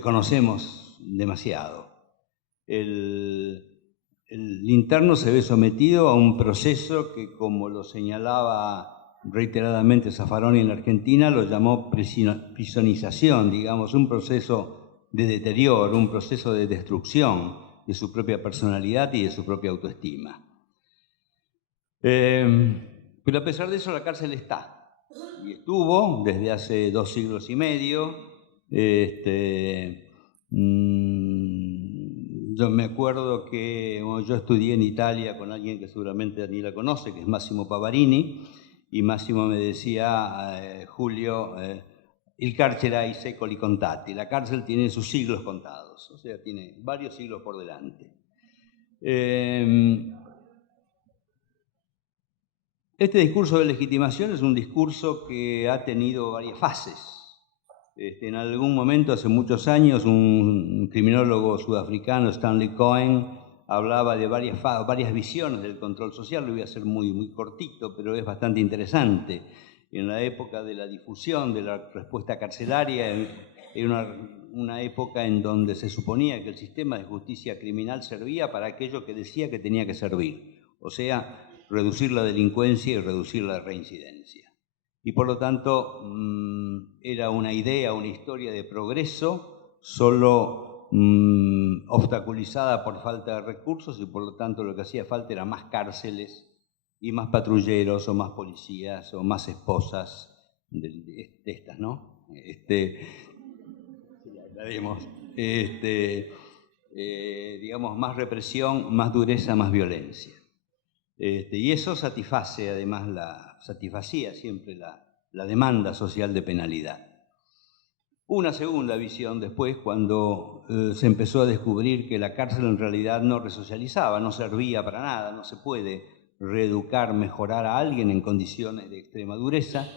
conocemos demasiado. El interno se ve sometido a un proceso que, como lo señalaba reiteradamente Zaffaroni en la Argentina, lo llamó prisonización, digamos, un proceso de deterioro, un proceso de destrucción de su propia personalidad y de su propia autoestima. Pero a pesar de eso la cárcel está, y estuvo desde hace 2 siglos y medio. Yo me acuerdo que yo estudié en Italia con alguien que seguramente ni la conoce, que es Massimo Pavarini, y Massimo me decía, Julio, il carcere ha i secoli contati, la cárcel tiene sus siglos contados, o sea, tiene varios siglos por delante. Este discurso de legitimación es un discurso que ha tenido varias fases. En algún momento, hace muchos años, un criminólogo sudafricano, Stanley Cohen, hablaba de varias visiones del control social. Lo voy a hacer muy cortito, pero es bastante interesante. En la época de la difusión de la respuesta carcelaria, era una época en donde se suponía que el sistema de justicia criminal servía para aquello que decía que tenía que servir, o sea, reducir la delincuencia y reducir la reincidencia. Y por lo tanto, era una idea, una historia de progreso, solo obstaculizada por falta de recursos, y por lo tanto lo que hacía falta era más cárceles y más patrulleros o más policías o más esposas de estas, ¿no? Digamos, más represión, más dureza, más violencia. Y eso satisface, además, satisfacía siempre la demanda social de penalidad. Una segunda visión después, cuando se empezó a descubrir que la cárcel en realidad no resocializaba, no servía para nada, no se puede reeducar, mejorar a alguien en condiciones de extrema dureza,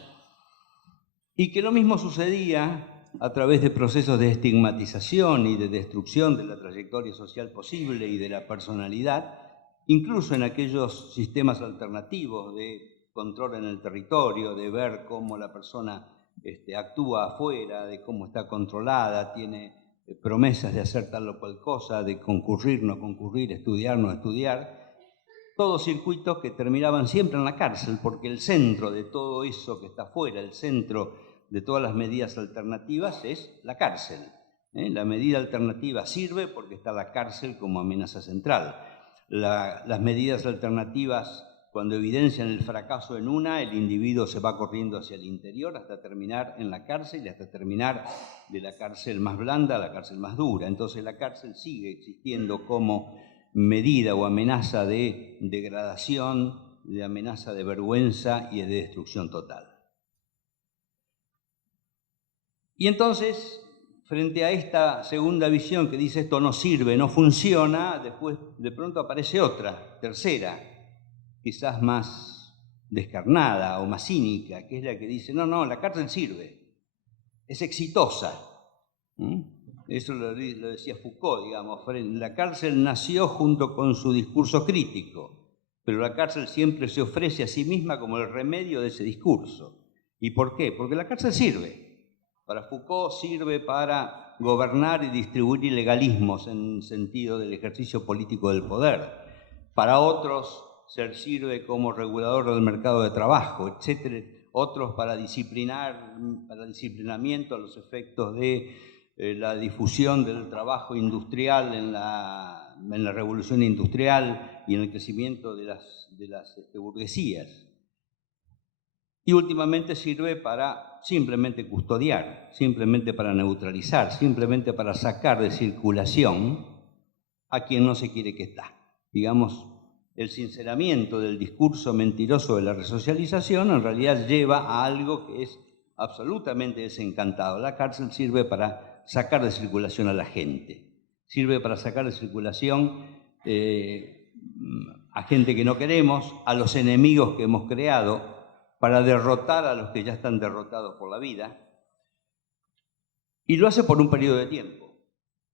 y que lo mismo sucedía a través de procesos de estigmatización y de destrucción de la trayectoria social posible y de la personalidad, incluso en aquellos sistemas alternativos de control en el territorio, de ver cómo la persona actúa afuera, de cómo está controlada, tiene promesas de hacer tal o cual cosa, de concurrir, no concurrir, estudiar, no estudiar. Todos circuitos que terminaban siempre en la cárcel, porque el centro de todo eso que está afuera, el centro de todas las medidas alternativas es la cárcel. La medida alternativa sirve porque está la cárcel como amenaza central. Las medidas alternativas, cuando evidencian el fracaso en una, el individuo se va corriendo hacia el interior hasta terminar en la cárcel y hasta terminar de la cárcel más blanda a la cárcel más dura. Entonces la cárcel sigue existiendo como medida o amenaza de degradación, de amenaza de vergüenza y de destrucción total. Y entonces, frente a esta segunda visión que dice esto no sirve, no funciona, después de pronto aparece otra, tercera, quizás más descarnada o más cínica, que es la que dice, no, la cárcel sirve, es exitosa. Eso lo decía Foucault, digamos, la cárcel nació junto con su discurso crítico, pero la cárcel siempre se ofrece a sí misma como el remedio de ese discurso. ¿Y por qué? Porque la cárcel sirve. Para Foucault sirve para gobernar y distribuir ilegalismos en sentido del ejercicio político del poder. Para otros sirve como regulador del mercado de trabajo, etc. Otros para disciplinamiento a los efectos de la difusión del trabajo industrial en la revolución industrial y en el crecimiento de las burguesías. Y últimamente sirve para simplemente custodiar, simplemente para neutralizar, simplemente para sacar de circulación a quien no se quiere que está. Digamos, el sinceramiento del discurso mentiroso de la resocialización en realidad lleva a algo que es absolutamente desencantado. La cárcel sirve para sacar de circulación a la gente, sirve para sacar de circulación a gente que no queremos, a los enemigos que hemos creado, para derrotar a los que ya están derrotados por la vida, y lo hace por un periodo de tiempo,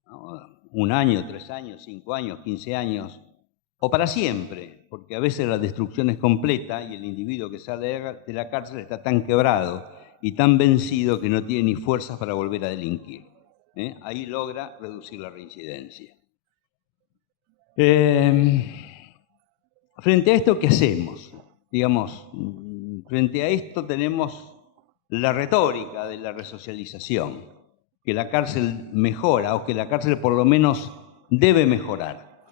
¿no? 1 año, 3 años, 5 años, 15 años, o para siempre, porque a veces la destrucción es completa y el individuo que sale de la cárcel está tan quebrado y tan vencido que no tiene ni fuerzas para volver a delinquir. Ahí logra reducir la reincidencia. Frente a esto, ¿qué hacemos? Digamos, frente a esto tenemos la retórica de la resocialización, que la cárcel mejora o que la cárcel por lo menos debe mejorar.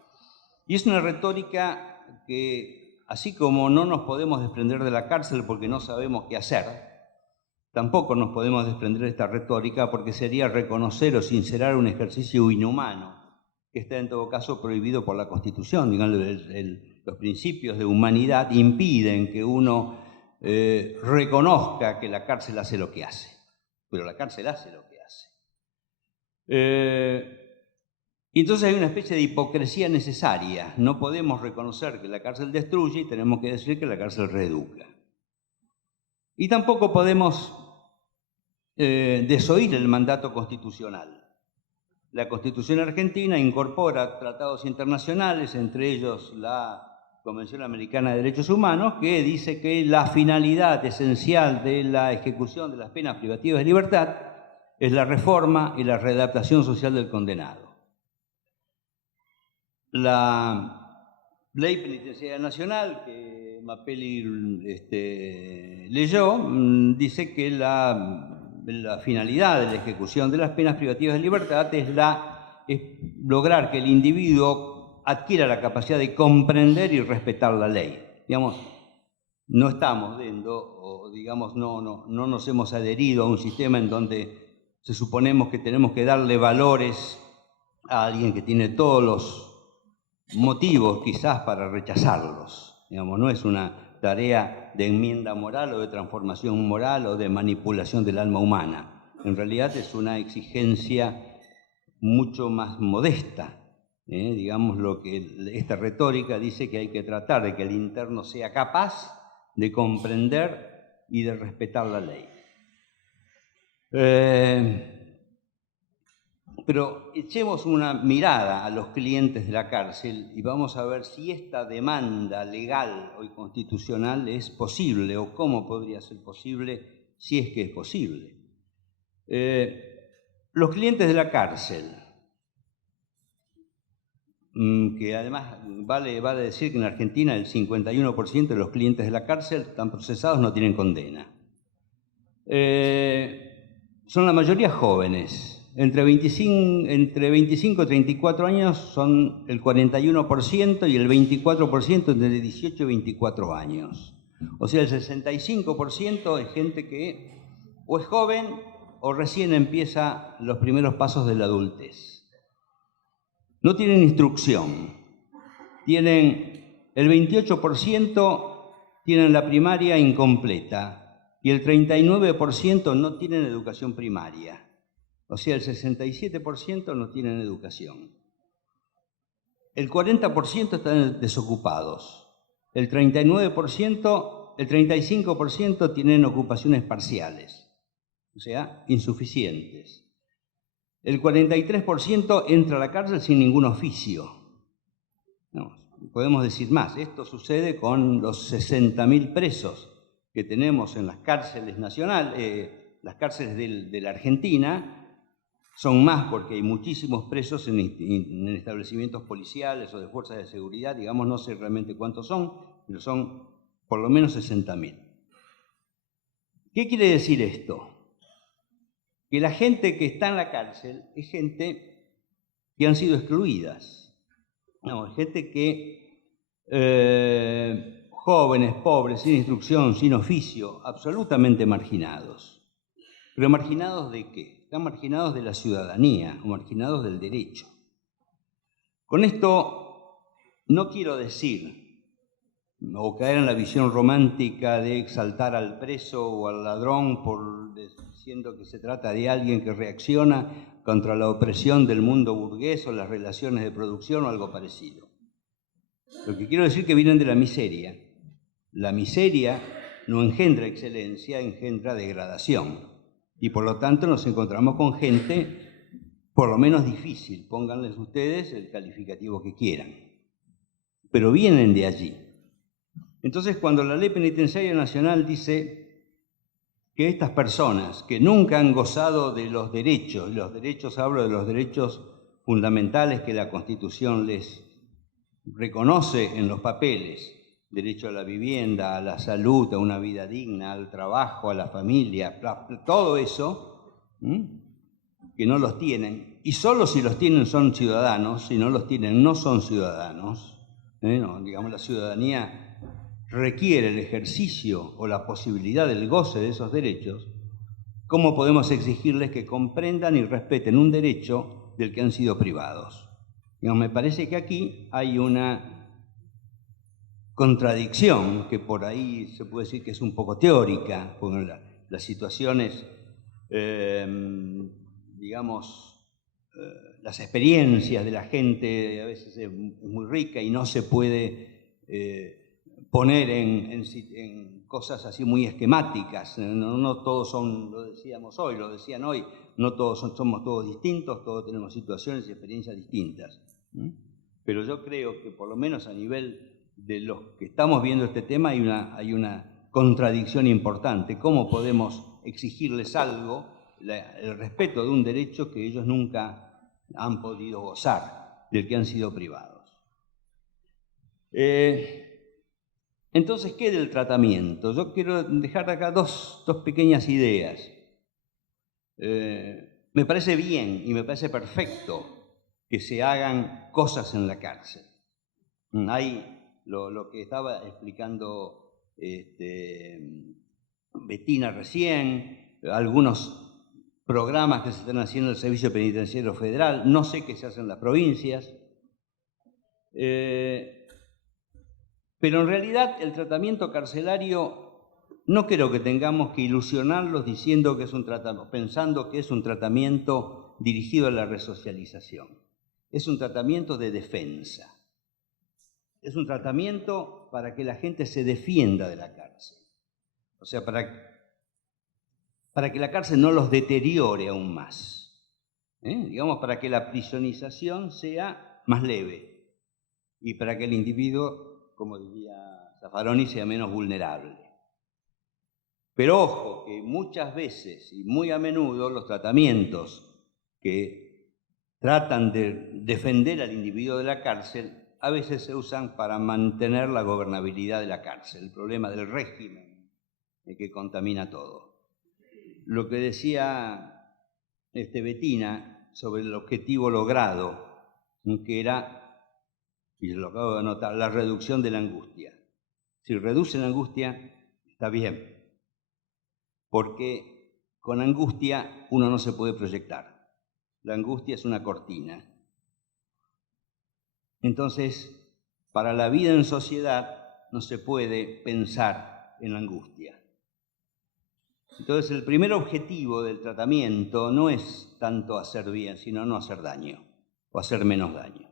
Y es una retórica que, así como no nos podemos desprender de la cárcel porque no sabemos qué hacer, tampoco nos podemos desprender de esta retórica porque sería reconocer o sincerar un ejercicio inhumano que está en todo caso prohibido por la Constitución. Digamos, los principios de humanidad impiden que uno reconozca que la cárcel hace lo que hace, pero la cárcel hace lo que hace. Y entonces hay una especie de hipocresía necesaria. No podemos reconocer que la cárcel destruye y tenemos que decir que la cárcel reeduca. Y tampoco podemos desoír el mandato constitucional. La Constitución argentina incorpora tratados internacionales, entre ellos la Convención Americana de Derechos Humanos, que dice que la finalidad esencial de la ejecución de las penas privativas de libertad es la reforma y la readaptación social del condenado. La Ley Penitenciaria Nacional, que Mapelli leyó, dice que la finalidad de la ejecución de las penas privativas de libertad es lograr que el individuo adquiera la capacidad de comprender y respetar la ley. Digamos, no estamos viendo, o digamos, no nos hemos adherido a un sistema en donde suponemos que tenemos que darle valores a alguien que tiene todos los motivos quizás para rechazarlos. Digamos, no es una tarea de enmienda moral o de transformación moral o de manipulación del alma humana. En realidad es una exigencia mucho más modesta. Digamos, lo que esta retórica dice, que hay que tratar de que el interno sea capaz de comprender y de respetar la ley. Pero echemos una mirada a los clientes de la cárcel y vamos a ver si esta demanda legal o constitucional es posible, o cómo podría ser posible, si es que es posible. Los clientes de la cárcel, que además vale decir que en Argentina el 51% de los clientes de la cárcel están procesados, no tienen condena. Son la mayoría jóvenes. Entre 25 y 34 años son el 41% y el 24% entre 18 y 24 años. O sea, el 65% es gente que o es joven o recién empieza los primeros pasos de la adultez. No tienen instrucción. El 28% tienen la primaria incompleta y el 39% no tienen educación primaria. O sea, el 67% no tienen educación. El 40% están desocupados. El 35% tienen ocupaciones parciales, o sea, insuficientes. El 43% entra a la cárcel sin ningún oficio. No, podemos decir más. Esto sucede con los 60.000 presos que tenemos en las cárceles nacionales, las cárceles de la Argentina. Son más porque hay muchísimos presos en establecimientos policiales o de fuerzas de seguridad, digamos, no sé realmente cuántos son, pero son por lo menos 60.000. ¿Qué quiere decir esto? Que la gente que está en la cárcel es gente que han sido excluidas. No, es gente que, jóvenes, pobres, sin instrucción, sin oficio, absolutamente marginados. ¿Pero marginados de qué? Están marginados de la ciudadanía o marginados del derecho. Con esto no quiero decir o caer en la visión romántica de exaltar al preso o al ladrón diciendo que se trata de alguien que reacciona contra la opresión del mundo burgués o las relaciones de producción o algo parecido. Lo que quiero decir es que vienen de la miseria. La miseria no engendra excelencia, engendra degradación. Y por lo tanto nos encontramos con gente, por lo menos difícil, pónganles ustedes el calificativo que quieran, pero vienen de allí. Entonces, cuando la Ley Penitenciaria Nacional dice que estas personas que nunca han gozado de los derechos, y los derechos, hablo de los derechos fundamentales que la Constitución les reconoce en los papeles, derecho a la vivienda, a la salud, a una vida digna, al trabajo, a la familia, todo eso, que no los tienen, y solo si los tienen son ciudadanos, si no los tienen no son ciudadanos. No, digamos, la ciudadanía requiere el ejercicio o la posibilidad del goce de esos derechos. ¿Cómo podemos exigirles que comprendan y respeten un derecho del que han sido privados? Digamos, me parece que aquí hay una contradicción que por ahí se puede decir que es un poco teórica, porque las situaciones, digamos, las experiencias de la gente a veces es muy rica y no se puede poner en cosas así muy esquemáticas. No todos son, lo decíamos hoy, lo decían hoy, no todos somos todos distintos, todos tenemos situaciones y experiencias distintas. Pero yo creo que por lo menos a nivel de los que estamos viendo este tema hay una contradicción importante. ¿Cómo podemos exigirles algo, el respeto de un derecho que ellos nunca han podido gozar, del que han sido privados? Entonces, ¿qué del tratamiento? Yo quiero dejar acá dos pequeñas ideas. Me parece bien y me parece perfecto que se hagan cosas en la cárcel. Hay lo que estaba explicando Bettina recién, algunos programas que se están haciendo en el Servicio Penitenciario Federal, no sé qué se hace en las provincias, pero en realidad el tratamiento carcelario no creo que tengamos que ilusionarlos diciendo que es un tratamiento, pensando que es un tratamiento dirigido a la resocialización. Es un tratamiento de defensa. Es un tratamiento para que la gente se defienda de la cárcel. O sea, para que la cárcel no los deteriore aún más. Digamos, para que la prisionización sea más leve y para que el individuo, como diría Zaffaroni, sea menos vulnerable. Pero ojo, que muchas veces y muy a menudo los tratamientos que tratan de defender al individuo de la cárcel a veces se usan para mantener la gobernabilidad de la cárcel, el problema del régimen que contamina todo. Lo que decía Bettina sobre el objetivo logrado, que era, y lo acabo de anotar, la reducción de la angustia. Si reduce la angustia, está bien, porque con angustia uno no se puede proyectar. La angustia es una cortina. Entonces, para la vida en sociedad no se puede pensar en la angustia. Entonces, el primer objetivo del tratamiento no es tanto hacer bien, sino no hacer daño o hacer menos daño.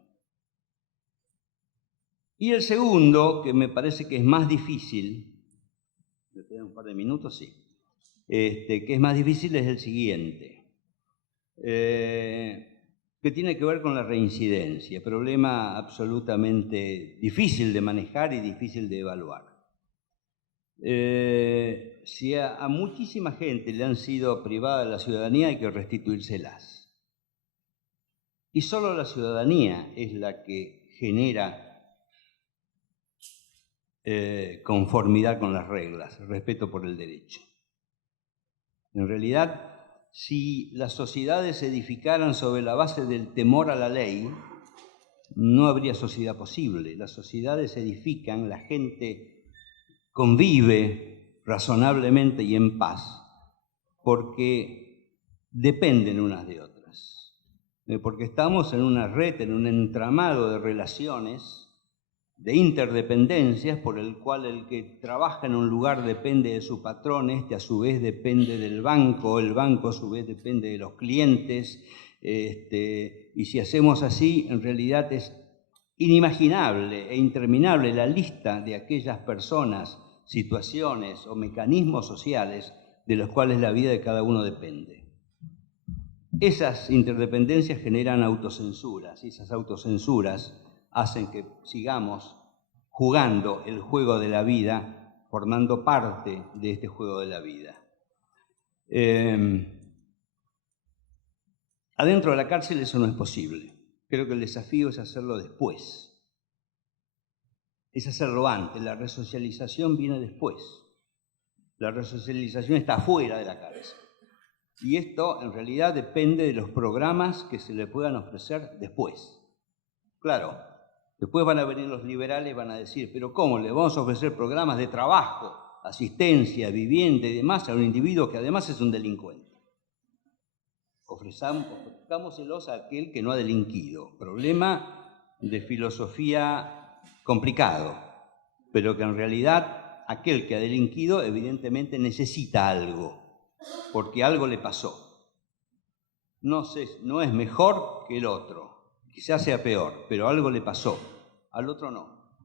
Y el segundo, que me parece que es más difícil, ¿me quedan un par de minutos? Sí. Que es más difícil es el siguiente, que tiene que ver con la reincidencia, problema absolutamente difícil de manejar y difícil de evaluar. Si a muchísima gente le han sido privada de la ciudadanía, hay que restituírselas. Y solo la ciudadanía es la que genera conformidad con las reglas, respeto por el derecho. En realidad, si las sociedades se edificaran sobre la base del temor a la ley, no habría sociedad posible. Las sociedades se edifican, la gente convive razonablemente y en paz, porque dependen unas de otras. Porque estamos en una red, en un entramado de relaciones, de interdependencias, por el cual el que trabaja en un lugar depende de su patrón, a su vez depende del banco, el banco a su vez depende de los clientes, y si hacemos así, en realidad es inimaginable e interminable la lista de aquellas personas, situaciones o mecanismos sociales de los cuales la vida de cada uno depende. Esas interdependencias generan autocensuras, y esas autocensuras hacen que sigamos jugando el juego de la vida, formando parte de este juego de la vida. Adentro de la cárcel eso no es posible. Creo que el desafío es hacerlo después. Es hacerlo antes. La resocialización viene después. La resocialización está afuera de la cárcel. Y esto en realidad depende de los programas que se le puedan ofrecer después. Claro, después van a venir los liberales y van a decir, pero ¿cómo le vamos a ofrecer programas de trabajo, asistencia, vivienda y demás a un individuo que además es un delincuente? Ofrezcámoselos a aquel que no ha delinquido. Problema de filosofía complicado, pero que en realidad aquel que ha delinquido evidentemente necesita algo, porque algo le pasó. No es mejor que el otro, quizás sea peor, pero algo le pasó. Al otro no,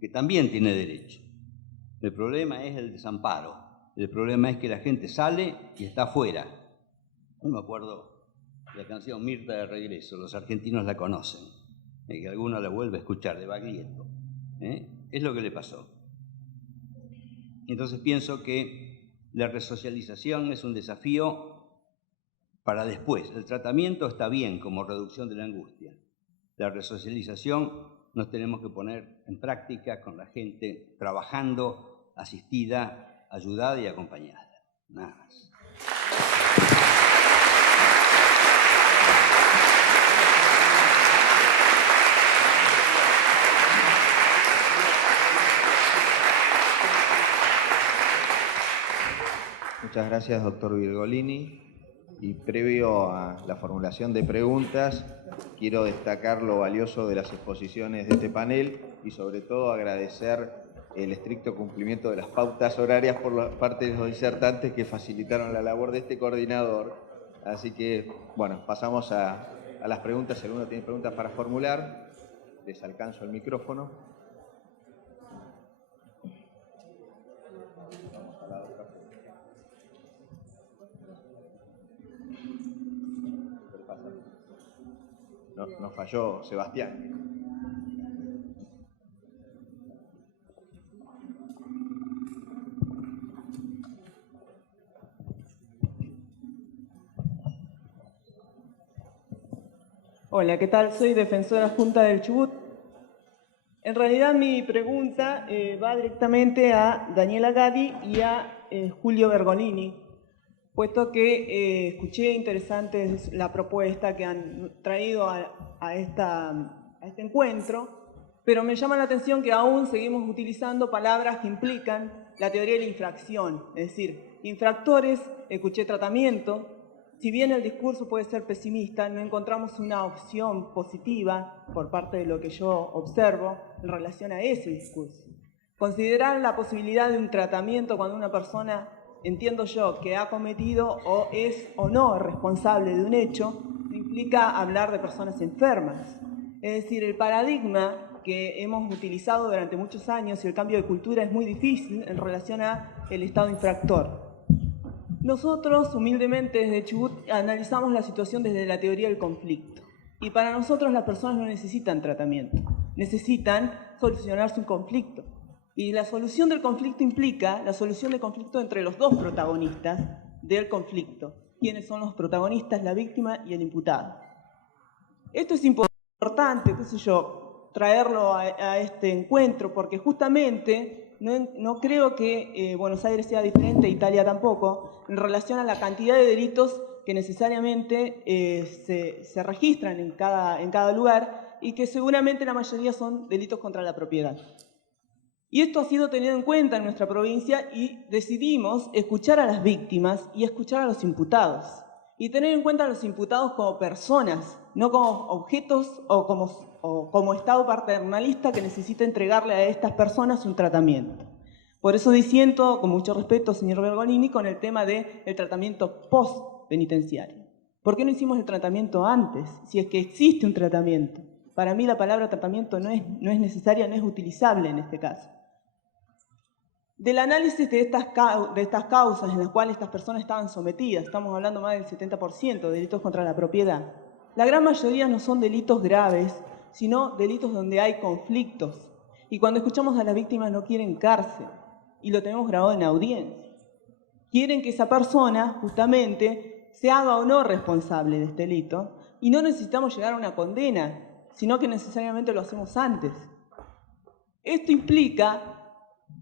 que también tiene derecho. El problema es el desamparo. El problema es que la gente sale y está afuera. No me acuerdo la canción Mirta de Regreso, los argentinos la conocen, que alguno la vuelve a escuchar, de Baglietto. Es lo que le pasó. Entonces pienso que la resocialización es un desafío para después. El tratamiento está bien como reducción de la angustia. La resocialización nos tenemos que poner en práctica con la gente trabajando, asistida, ayudada y acompañada. Nada más. Muchas gracias, doctor Virgolini. Y previo a la formulación de preguntas, quiero destacar lo valioso de las exposiciones de este panel y sobre todo agradecer el estricto cumplimiento de las pautas horarias por parte de los disertantes que facilitaron la labor de este coordinador. Así que, bueno, pasamos a las preguntas. Si alguno tiene preguntas para formular, les alcanzo el micrófono. Vamos a la otra. Nos falló Sebastián. Hola, ¿qué tal? Soy defensora adjunta del Chubut. En realidad mi pregunta va directamente a Daniela Gadi y a Julio Bergolini, puesto que escuché interesante la propuesta que han traído a este encuentro, pero me llama la atención que aún seguimos utilizando palabras que implican la teoría de la infracción, es decir, infractores, escuché tratamiento. Si bien el discurso puede ser pesimista, no encontramos una opción positiva por parte de lo que yo observo en relación a ese discurso. Considerar la posibilidad de un tratamiento cuando una persona, entiendo yo, que ha cometido o es o no responsable de un hecho, implica hablar de personas enfermas. Es decir, el paradigma que hemos utilizado durante muchos años y el cambio de cultura es muy difícil en relación al estado infractor. Nosotros, humildemente desde Chubut, analizamos la situación desde la teoría del conflicto. Y para nosotros las personas no necesitan tratamiento, necesitan solucionar su conflicto. Y la solución del conflicto implica la solución del conflicto entre los dos protagonistas del conflicto. ¿Quiénes son los protagonistas? La víctima y el imputado. Esto es importante, qué sé yo, traerlo a este encuentro, porque justamente no creo que Buenos Aires sea diferente, Italia tampoco, en relación a la cantidad de delitos que necesariamente se registran en cada lugar y que seguramente la mayoría son delitos contra la propiedad. Y esto ha sido tenido en cuenta en nuestra provincia y decidimos escuchar a las víctimas y escuchar a los imputados. Y tener en cuenta a los imputados como personas, no como objetos o como Estado paternalista que necesita entregarle a estas personas un tratamiento. Por eso disiento, con mucho respeto, señor Bergolini, con el tema del tratamiento post-penitenciario. ¿Por qué no hicimos el tratamiento antes? Si es que existe un tratamiento. Para mí la palabra tratamiento no es necesaria, no es utilizable en este caso. Del análisis de estas causas en las cuales estas personas estaban sometidas, estamos hablando más del 70% de delitos contra la propiedad, la gran mayoría no son delitos graves, sino delitos donde hay conflictos. Y cuando escuchamos a las víctimas no quieren cárcel, y lo tenemos grabado en audiencia. Quieren que esa persona justamente se haga o no responsable de este delito, y no necesitamos llegar a una condena, sino que necesariamente lo hacemos antes. Esto implica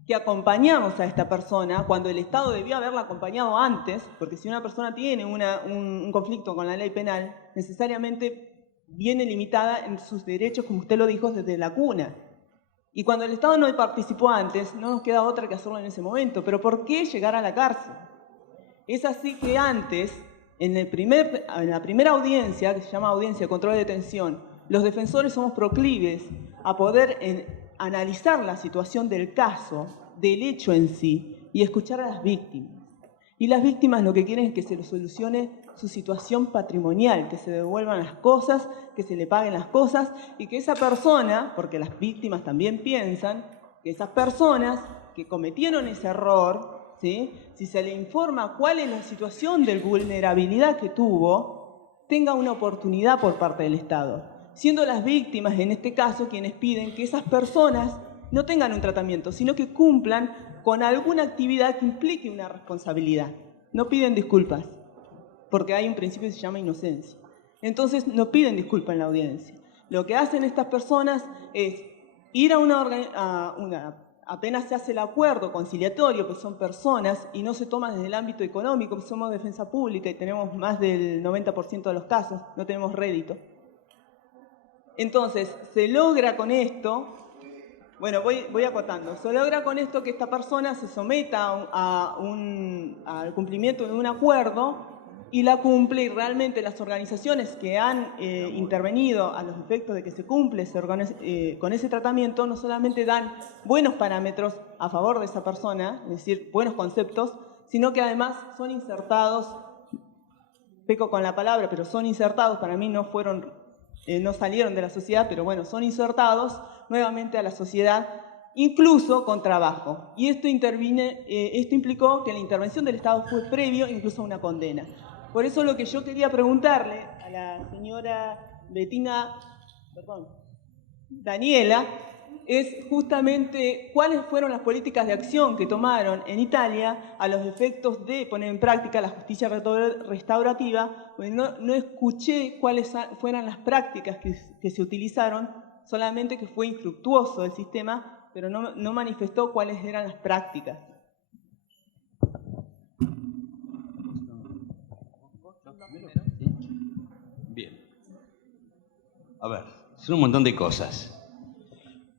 que acompañamos a esta persona cuando el Estado debió haberla acompañado antes, porque si una persona tiene un conflicto con la ley penal, necesariamente viene limitada en sus derechos, como usted lo dijo, desde la cuna. Y cuando el Estado no participó antes, no nos queda otra que hacerlo en ese momento. ¿Pero por qué llegar a la cárcel? Es así que antes, en la primera audiencia, que se llama audiencia de control de detención, los defensores somos proclives a poder analizar la situación del caso, del hecho en sí, y escuchar a las víctimas. Y las víctimas lo que quieren es que se les solucione su situación patrimonial, que se devuelvan las cosas, que se le paguen las cosas, y que esa persona, porque las víctimas también piensan, que esas personas que cometieron ese error, ¿sí? Si se le informa cuál es la situación de vulnerabilidad que tuvo, tenga una oportunidad por parte del Estado, siendo las víctimas, en este caso, quienes piden que esas personas no tengan un tratamiento, sino que cumplan con alguna actividad que implique una responsabilidad. No piden disculpas, porque hay un principio que se llama inocencia. Entonces, no piden disculpas en la audiencia. Lo que hacen estas personas es ir apenas se hace el acuerdo conciliatorio, pues son personas y no se toma desde el ámbito económico, pues somos defensa pública y tenemos más del 90% de los casos, no tenemos rédito. Entonces, se logra con esto, bueno, voy acotando, se logra con esto que esta persona se someta al cumplimiento de un acuerdo y la cumple, y realmente las organizaciones que han intervenido a los efectos de que se cumple con ese tratamiento no solamente dan buenos parámetros a favor de esa persona, es decir, buenos conceptos, sino que además son insertados, peco con la palabra, pero son insertados, para mí no salieron de la sociedad, pero bueno, son insertados nuevamente a la sociedad, incluso con trabajo. Y esto implicó que la intervención del Estado fue previo incluso a una condena. Por eso lo que yo quería preguntarle a la señora Daniela, es justamente cuáles fueron las políticas de acción que tomaron en Italia a los efectos de poner en práctica la justicia restaurativa, porque no escuché cuáles fueran las prácticas que se utilizaron, solamente que fue infructuoso el sistema, pero no manifestó cuáles eran las prácticas. Bien. A ver, son un montón de cosas.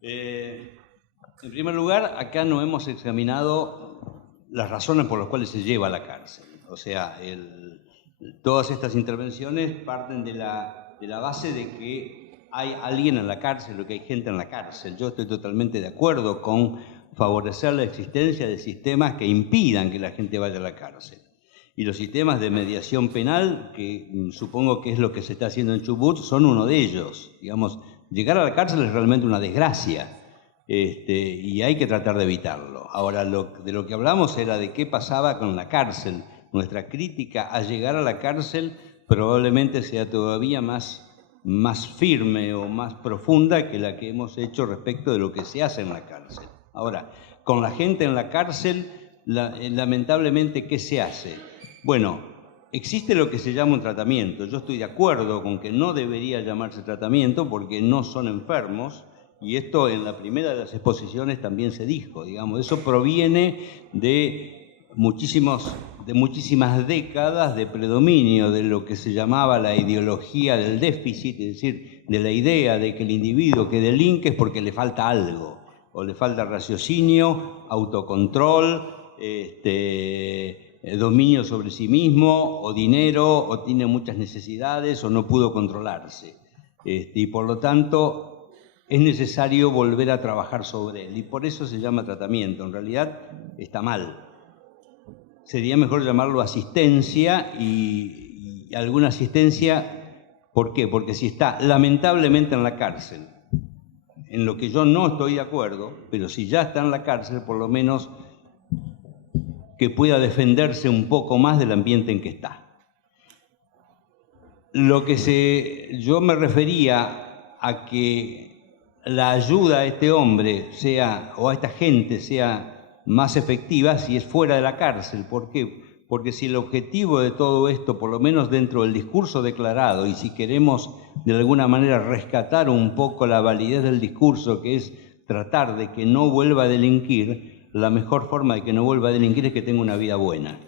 En primer lugar, acá no hemos examinado las razones por las cuales se lleva a la cárcel. O sea, todas estas intervenciones parten de la base de que hay alguien en la cárcel o que hay gente en la cárcel. Yo estoy totalmente de acuerdo con favorecer la existencia de sistemas que impidan que la gente vaya a la cárcel. Y los sistemas de mediación penal, que supongo que es lo que se está haciendo en Chubut, son uno de ellos. Digamos, llegar a la cárcel es realmente una desgracia y hay que tratar de evitarlo. Ahora, de lo que hablamos era de qué pasaba con la cárcel. Nuestra crítica a llegar a la cárcel probablemente sea todavía más firme o más profunda que la que hemos hecho respecto de lo que se hace en la cárcel. Ahora, con la gente en la cárcel, lamentablemente, ¿qué se hace? Bueno, existe lo que se llama un tratamiento. Yo estoy de acuerdo con que no debería llamarse tratamiento porque no son enfermos, y esto en la primera de las exposiciones también se dijo, digamos. Eso proviene de muchísimas décadas de predominio de lo que se llamaba la ideología del déficit, es decir, de la idea de que el individuo que delinque es porque le falta algo, o le falta raciocinio, autocontrol, dominio sobre sí mismo, o dinero, o tiene muchas necesidades, o no pudo controlarse. Y por lo tanto es necesario volver a trabajar sobre él, y por eso se llama tratamiento. En realidad está mal. Sería mejor llamarlo asistencia, y alguna asistencia, ¿por qué? Porque si está lamentablemente en la cárcel, en lo que yo no estoy de acuerdo, pero si ya está en la cárcel, por lo menos que pueda defenderse un poco más del ambiente en que está. Yo me refería a que la ayuda a este hombre o a esta gente sea más efectiva si es fuera de la cárcel. ¿Por qué? Porque si el objetivo de todo esto, por lo menos dentro del discurso declarado, y si queremos de alguna manera rescatar un poco la validez del discurso, que es tratar de que no vuelva a delinquir, la mejor forma de que no vuelva a delinquir es que tenga una vida buena.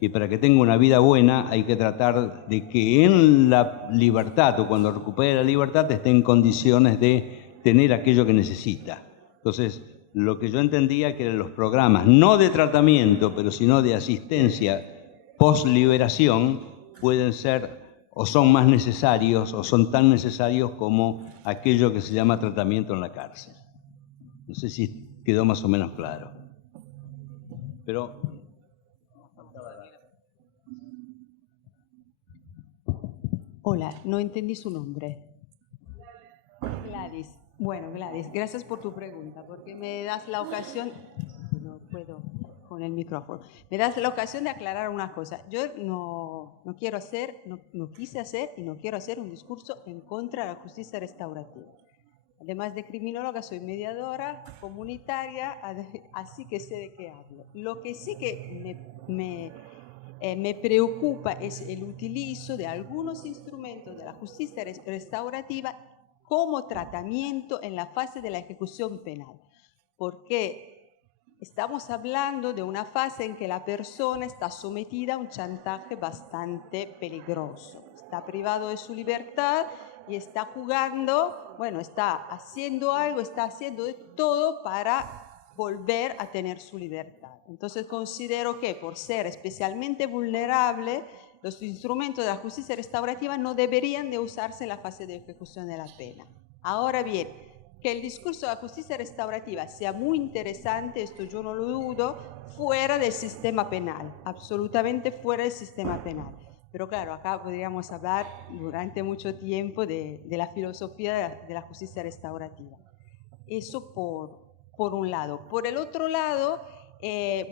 Y para que tenga una vida buena hay que tratar de que en la libertad, o cuando recupere la libertad, esté en condiciones de tener aquello que necesita. Entonces, lo que yo entendía que eran los programas, no de tratamiento, pero sino de asistencia post-liberación, pueden ser o son más necesarios o son tan necesarios como aquello que se llama tratamiento en la cárcel. No sé si quedó más o menos claro. Pero hola, no entendí su nombre. Gladys. Bueno, Gladys, gracias por tu pregunta, porque me das la ocasión con el micrófono. Me das la ocasión de aclarar una cosa. Yo no quise hacer y no quiero hacer un discurso en contra de la justicia restaurativa. Además de criminóloga, soy mediadora comunitaria, así que sé de qué hablo. Lo que sí que me preocupa es el utilizo de algunos instrumentos de la justicia restaurativa como tratamiento en la fase de la ejecución penal. Porque estamos hablando de una fase en que la persona está sometida a un chantaje bastante peligroso. Está privado de su libertad y está jugando, bueno, está haciendo algo, está haciendo de todo para volver a tener su libertad. Entonces considero que por ser especialmente vulnerable, los instrumentos de la justicia restaurativa no deberían de usarse en la fase de ejecución de la pena. Ahora bien, que el discurso de la justicia restaurativa sea muy interesante, esto yo no lo dudo, fuera del sistema penal, absolutamente fuera del sistema penal. Pero claro, acá podríamos hablar durante mucho tiempo de la filosofía de la justicia restaurativa. Eso por un lado. Por el otro lado,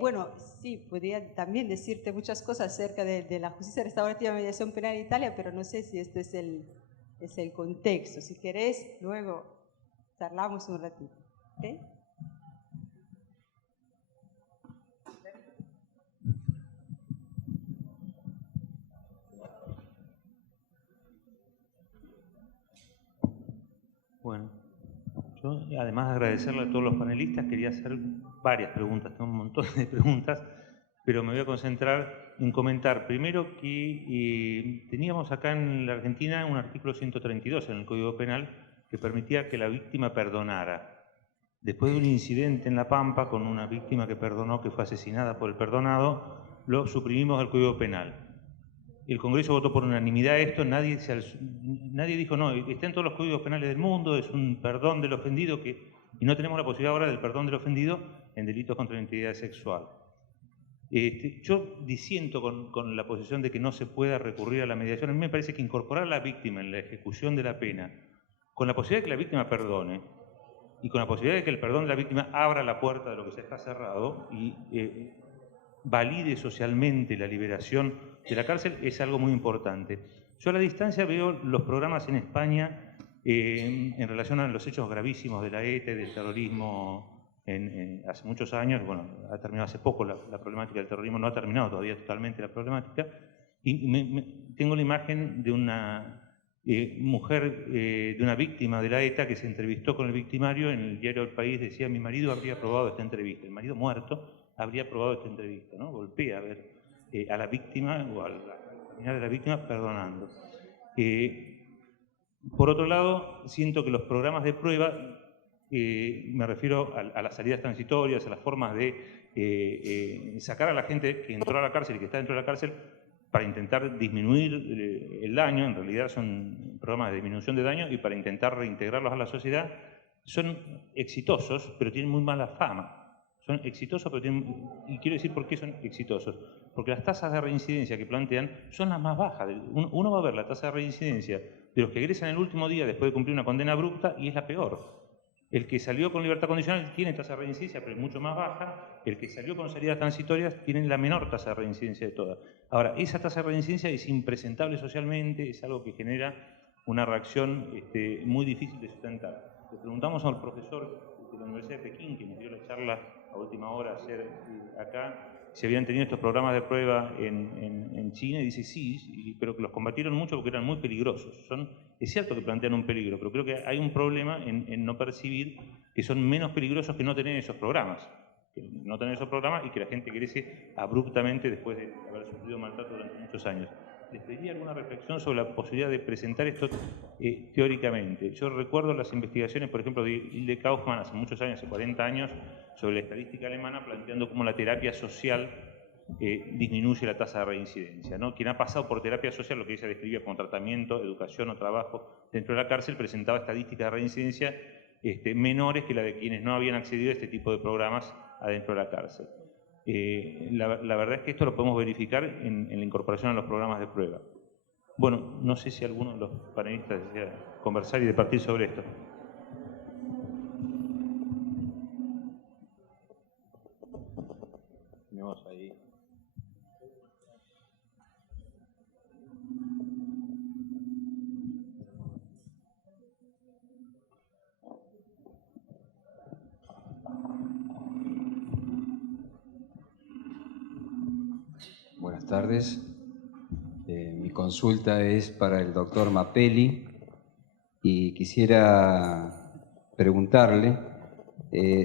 bueno, sí, podría también decirte muchas cosas acerca de la justicia restaurativa y mediación penal en Italia, pero no sé si este es el contexto. Si querés, luego charlamos un ratito. ¿Okay? Bueno, yo además de agradecerle a todos los panelistas, quería hacer varias preguntas, tengo un montón de preguntas, pero me voy a concentrar en comentar primero que teníamos acá en la Argentina un artículo 132 en el Código Penal que permitía que la víctima perdonara. Después de un incidente en La Pampa con una víctima que perdonó, que fue asesinada por el perdonado, lo suprimimos del Código Penal. El Congreso votó por unanimidad esto, nadie dijo, no, está en todos los códigos penales del mundo, es un perdón del ofendido, y no tenemos la posibilidad ahora del perdón del ofendido en delitos contra la integridad sexual. Yo disiento con la posición de que no se pueda recurrir a la mediación. A mí me parece que incorporar a la víctima en la ejecución de la pena, con la posibilidad de que la víctima perdone, y con la posibilidad de que el perdón de la víctima abra la puerta de lo que ya está cerrado, y valide socialmente la liberación de la cárcel, es algo muy importante. Yo a la distancia veo los programas en España en relación a los hechos gravísimos de la ETA y del terrorismo hace muchos años. Bueno, ha terminado hace poco la problemática del terrorismo, no ha terminado todavía totalmente la problemática, y tengo la imagen de una mujer, de una víctima de la ETA que se entrevistó con el victimario. En el diario El País decía: mi marido habría aprobado esta entrevista. El marido muerto habría aprobado esta entrevista, ¿no? Golpea a ver a la víctima o al familiar de la víctima perdonando. Por otro lado, siento que los programas de prueba, me refiero a las salidas transitorias, a las formas de sacar a la gente que entró a la cárcel y que está dentro de la cárcel para intentar disminuir el daño. En realidad son programas de disminución de daño y para intentar reintegrarlos a la sociedad. Son exitosos, pero tienen muy mala fama. Son exitosos, pero y quiero decir por qué son exitosos. Porque las tasas de reincidencia que plantean son las más bajas. Uno va a ver la tasa de reincidencia de los que egresan el último día después de cumplir una condena abrupta y es la peor. El que salió con libertad condicional tiene tasa de reincidencia, pero es mucho más baja. El que salió con salidas transitorias tiene la menor tasa de reincidencia de todas. Ahora, esa tasa de reincidencia es impresentable socialmente, es algo que genera una reacción muy difícil de sustentar. Le preguntamos al profesor de la Universidad de Pekín, que nos dio la charla a última hora ayer acá, si habían tenido estos programas de prueba en China, y dice sí, pero que los combatieron mucho porque eran muy peligrosos. Es cierto que plantean un peligro, pero creo que hay un problema en no percibir que son menos peligrosos que no tener esos programas. No tener esos programas y que la gente crece abruptamente después de haber sufrido maltrato durante muchos años. Les pediría alguna reflexión sobre la posibilidad de presentar esto teóricamente. Yo recuerdo las investigaciones, por ejemplo, de Hilde Kaufmann hace muchos años, hace 40 años, sobre la estadística alemana, planteando cómo la terapia social disminuye la tasa de reincidencia, ¿no? Quien ha pasado por terapia social, lo que ella describía como tratamiento, educación o trabajo dentro de la cárcel, presentaba estadísticas de reincidencia menores que la de quienes no habían accedido a este tipo de programas adentro de la cárcel. La verdad es que esto lo podemos verificar en la incorporación a los programas de prueba. Bueno, no sé si alguno de los panelistas desea conversar y debatir sobre esto. Buenas tardes. Mi consulta es para el doctor Mapelli y quisiera preguntarle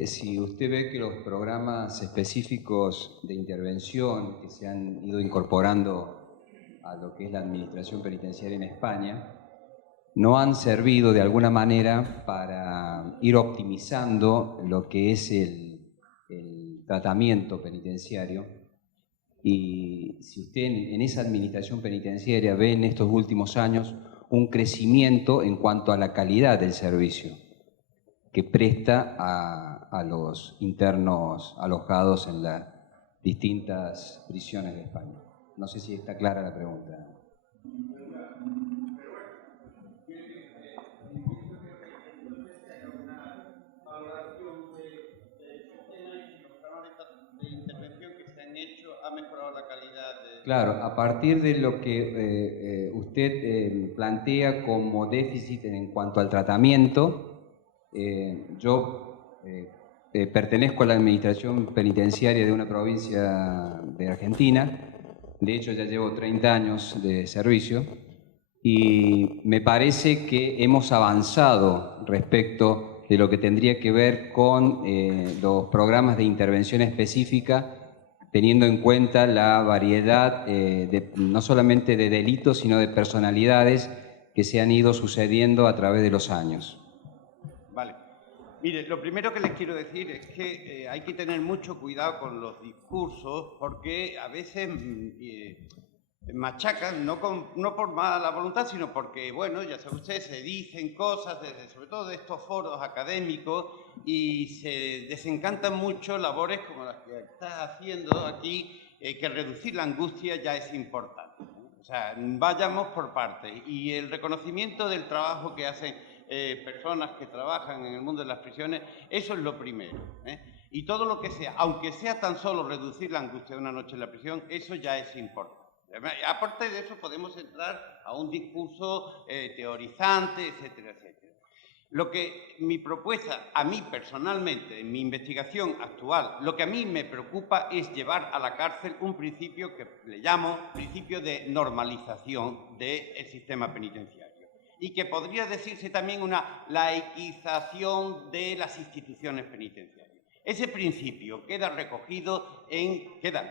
si usted ve que los programas específicos de intervención que se han ido incorporando a lo que es la administración penitenciaria en España no han servido de alguna manera para ir optimizando lo que es el tratamiento penitenciario, y si usted en esa administración penitenciaria ve en estos últimos años un crecimiento en cuanto a la calidad del servicio que presta a los internos alojados en las distintas prisiones de España. No sé si está clara la pregunta. Ha mejorado la calidad de... Claro, a partir de lo que usted plantea como déficit en cuanto al tratamiento, yo pertenezco a la administración penitenciaria de una provincia de Argentina. De hecho, ya llevo 30 años de servicio y me parece que hemos avanzado respecto de lo que tendría que ver con los programas de intervención específica, teniendo en cuenta la variedad no solamente de delitos, sino de personalidades que se han ido sucediendo a través de los años. Vale. Mire, lo primero que les quiero decir es que hay que tener mucho cuidado con los discursos, porque a veces machacan, no por mala voluntad, sino porque, bueno, ya sabe usted, se dicen cosas, sobre todo de estos foros académicos, y se desencantan mucho labores como las que está haciendo aquí, que reducir la angustia ya es importante. O sea, vayamos por partes. Y el reconocimiento del trabajo que hacen personas que trabajan en el mundo de las prisiones, eso es lo primero. Y todo lo que sea, aunque sea tan solo reducir la angustia de una noche en la prisión, eso ya es importante. Aparte de eso, podemos entrar a un discurso teorizante, etcétera, etcétera. Lo que mi propuesta, a mí personalmente, en mi investigación actual, lo que a mí me preocupa es llevar a la cárcel un principio que le llamo principio de normalización del sistema penitenciario, y que podría decirse también una laiquización de las instituciones penitenciarias. Ese principio queda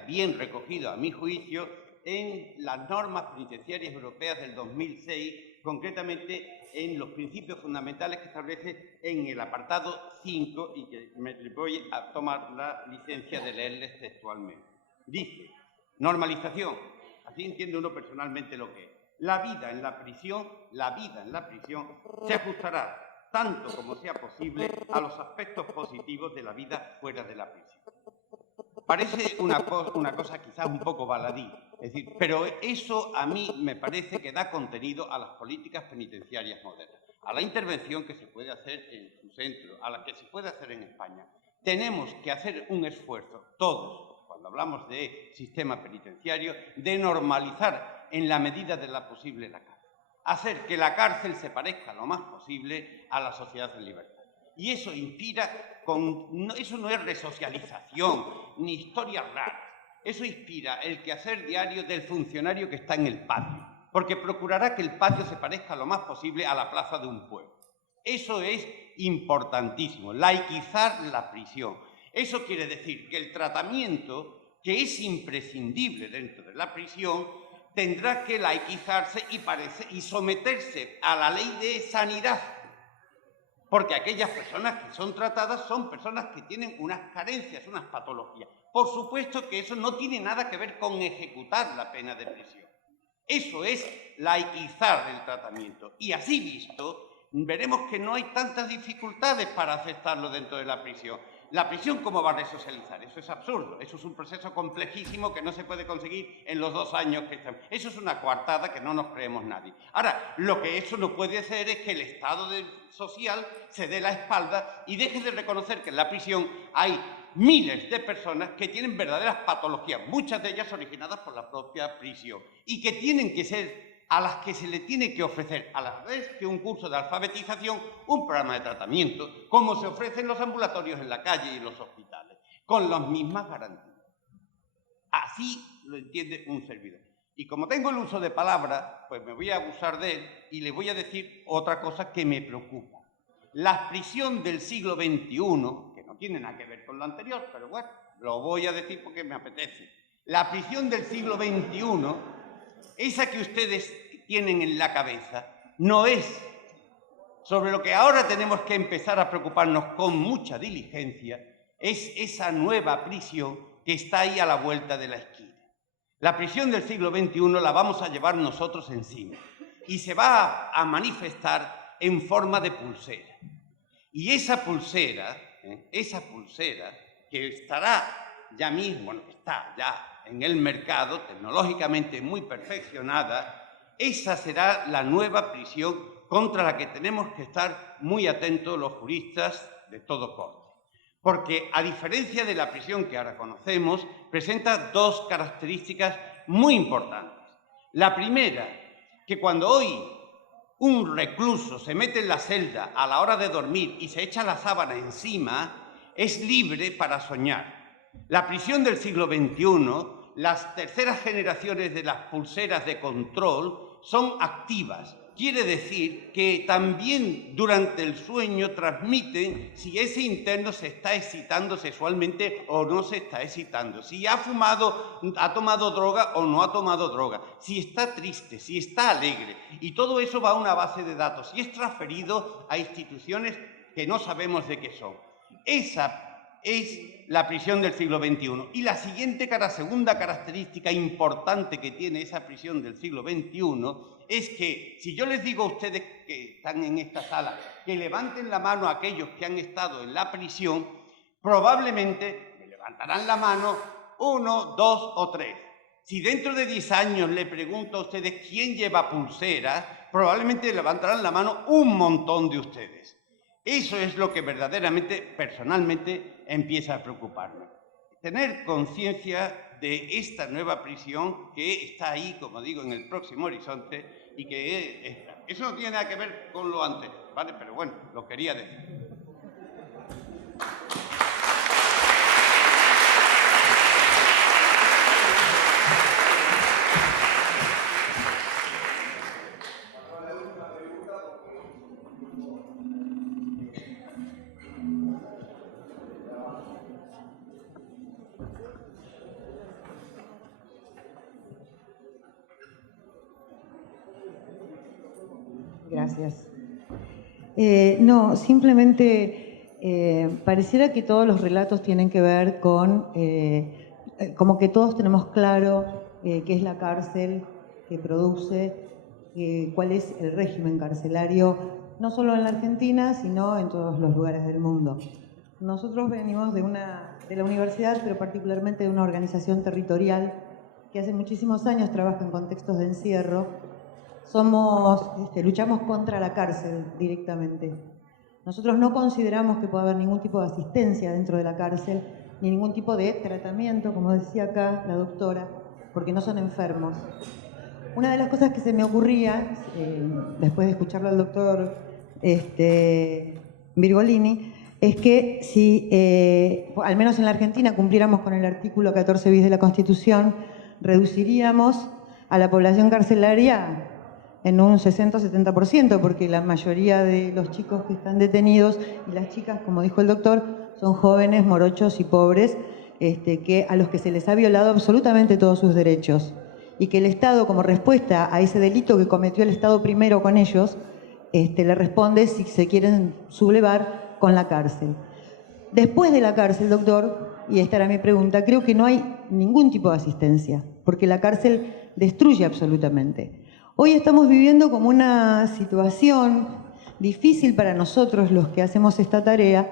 bien recogido, a mi juicio, en las normas penitenciarias europeas del 2006, concretamente en los principios fundamentales que establece en el apartado 5, y que me voy a tomar la licencia de leerles textualmente. Dice, normalización, así entiende uno personalmente lo que es. La vida en la prisión se ajustará, tanto como sea posible, a los aspectos positivos de la vida fuera de la prisión. Parece una cosa quizás un poco baladí, es decir, pero eso a mí me parece que da contenido a las políticas penitenciarias modernas, a la intervención que se puede hacer en su centro, a la que se puede hacer en España. Tenemos que hacer un esfuerzo, todos, cuando hablamos de sistema penitenciario, de normalizar en la medida de la posible la cárcel. Hacer que la cárcel se parezca lo más posible a la sociedad en libertad. Y eso inspira, eso no es resocialización, ni historias raras. Eso inspira el quehacer diario del funcionario que está en el patio, porque procurará que el patio se parezca lo más posible a la plaza de un pueblo. Eso es importantísimo, laiquizar la prisión. Eso quiere decir que el tratamiento, que es imprescindible dentro de la prisión, tendrá que laiquizarse y someterse a la ley de sanidad. Porque aquellas personas que son tratadas son personas que tienen unas carencias, unas patologías. Por supuesto que eso no tiene nada que ver con ejecutar la pena de prisión. Eso es laiquizar el tratamiento. Y así visto, veremos que no hay tantas dificultades para aceptarlo dentro de la prisión. La prisión, ¿cómo va a resocializar? Eso es absurdo. Eso es un proceso complejísimo que no se puede conseguir en los 2 años que estamos. Eso es una coartada que no nos creemos nadie. Ahora, lo que eso no puede hacer es que el Estado social se dé la espalda y deje de reconocer que en la prisión hay miles de personas que tienen verdaderas patologías, muchas de ellas originadas por la propia prisión, y que tienen que ser a las que se le tiene que ofrecer, a la vez que un curso de alfabetización, un programa de tratamiento, como se ofrece en los ambulatorios en la calle y en los hospitales, con las mismas garantías. Así lo entiende un servidor. Y como tengo el uso de palabra, pues me voy a abusar de él y le voy a decir otra cosa que me preocupa. La prisión del siglo XXI, que no tiene nada que ver con lo anterior, pero bueno, lo voy a decir porque me apetece. La prisión del siglo XXI, esa que ustedes tienen en la cabeza, no es sobre lo que ahora tenemos que empezar a preocuparnos con mucha diligencia, es esa nueva prisión que está ahí a la vuelta de la esquina. La prisión del siglo XXI la vamos a llevar nosotros encima y se va a manifestar en forma de pulsera. Y esa pulsera que estará ya mismo, está ya en el mercado, tecnológicamente muy perfeccionada, esa será la nueva prisión contra la que tenemos que estar muy atentos los juristas de todo corte. Porque, a diferencia de la prisión que ahora conocemos, presenta dos características muy importantes. La primera, que cuando hoy un recluso se mete en la celda a la hora de dormir y se echa la sábana encima, es libre para soñar. La prisión del siglo XXI, las terceras generaciones de las pulseras de control son activas. Quiere decir que también durante el sueño transmiten si ese interno se está excitando sexualmente o no se está excitando, si ha fumado, ha tomado droga o no ha tomado droga, si está triste, si está alegre. Y todo eso va a una base de datos y es transferido a instituciones que no sabemos de qué son. Esa es la prisión del siglo XXI. Y la segunda característica importante que tiene esa prisión del siglo XXI es que, si yo les digo a ustedes que están en esta sala, que levanten la mano a aquellos que han estado en la prisión, probablemente me levantarán la mano 1, 2 o 3. Si dentro de 10 años le pregunto a ustedes quién lleva pulseras, probablemente levantarán la mano un montón de ustedes. Eso es lo que verdaderamente, personalmente, empieza a preocuparme. Tener conciencia de esta nueva prisión que está ahí, como digo, en el próximo horizonte y que eso no tiene nada que ver con lo anterior, ¿vale? Pero bueno, lo quería decir. Gracias. No, simplemente pareciera que todos los relatos tienen que ver con, como que todos tenemos claro qué es la cárcel, qué produce, cuál es el régimen carcelario, no solo en la Argentina, sino en todos los lugares del mundo. Nosotros venimos de la universidad, pero particularmente de una organización territorial que hace muchísimos años trabaja en contextos de encierro. Luchamos contra la cárcel directamente. Nosotros no consideramos que pueda haber ningún tipo de asistencia dentro de la cárcel, ni ningún tipo de tratamiento, como decía acá la doctora, porque no son enfermos. Una de las cosas que se me ocurría, después de escucharlo al doctor Virgolini, es que si, al menos en la Argentina, cumpliéramos con el artículo 14 bis de la Constitución, reduciríamos a la población carcelaria en un 60-70%, porque la mayoría de los chicos que están detenidos y las chicas, como dijo el doctor, son jóvenes, morochos y pobres, a los que se les ha violado absolutamente todos sus derechos. Y que el Estado, como respuesta a ese delito que cometió el Estado primero con ellos, le responde, si se quieren sublevar, con la cárcel. Después de la cárcel, doctor, y esta era mi pregunta, creo que no hay ningún tipo de asistencia, porque la cárcel destruye absolutamente. Hoy estamos viviendo como una situación difícil para nosotros, los que hacemos esta tarea,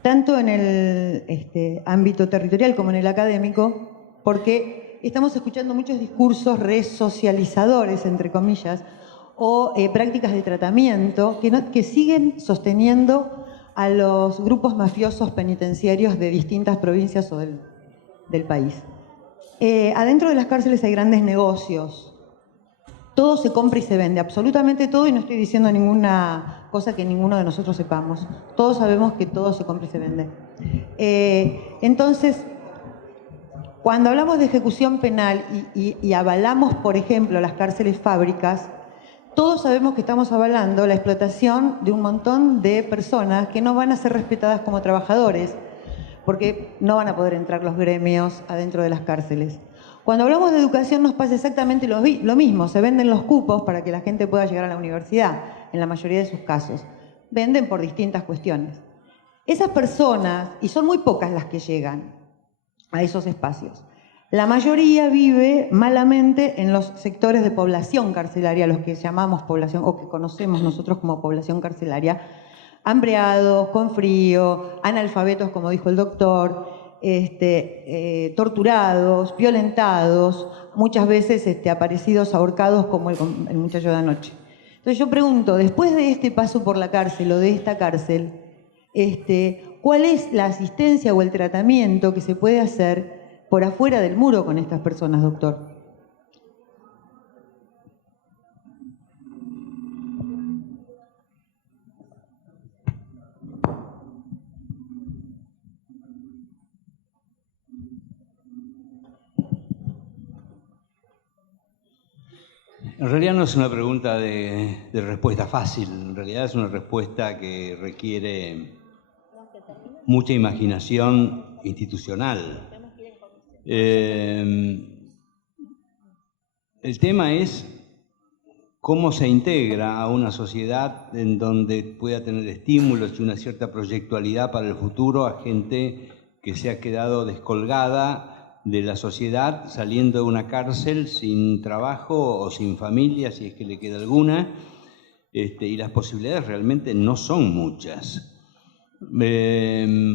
tanto en el ámbito territorial como en el académico, porque estamos escuchando muchos discursos resocializadores, entre comillas, o prácticas de tratamiento que siguen sosteniendo a los grupos mafiosos penitenciarios de distintas provincias o del país. Adentro de las cárceles hay grandes negocios. Todo se compra y se vende, absolutamente todo, y no estoy diciendo ninguna cosa que ninguno de nosotros sepamos. Todos sabemos que todo se compra y se vende. Entonces, Cuando hablamos de ejecución penal y avalamos, por ejemplo, las cárceles fábricas, todos sabemos que estamos avalando la explotación de un montón de personas que no van a ser respetadas como trabajadores, porque no van a poder entrar los gremios adentro de las cárceles. Cuando hablamos de educación nos pasa exactamente lo mismo. Se venden los cupos para que la gente pueda llegar a la universidad, en la mayoría de sus casos. Venden por distintas cuestiones. Esas personas, y son muy pocas las que llegan a esos espacios, la mayoría vive malamente en los sectores de población carcelaria, los que llamamos población, o que conocemos nosotros como población carcelaria, hambreados, con frío, analfabetos, como dijo el doctor, torturados, violentados, muchas veces aparecidos ahorcados como el muchacho de anoche. Entonces yo pregunto, después de este paso por la cárcel o de esta cárcel, ¿cuál es la asistencia o el tratamiento que se puede hacer por afuera del muro con estas personas, doctor? En realidad no es una pregunta de respuesta fácil, en realidad es una respuesta que requiere mucha imaginación institucional. El tema es cómo se integra a una sociedad en donde pueda tener estímulos y una cierta proyectualidad para el futuro a gente que se ha quedado descolgada de la sociedad, saliendo de una cárcel sin trabajo o sin familia, si es que le queda alguna, y las posibilidades realmente no son muchas.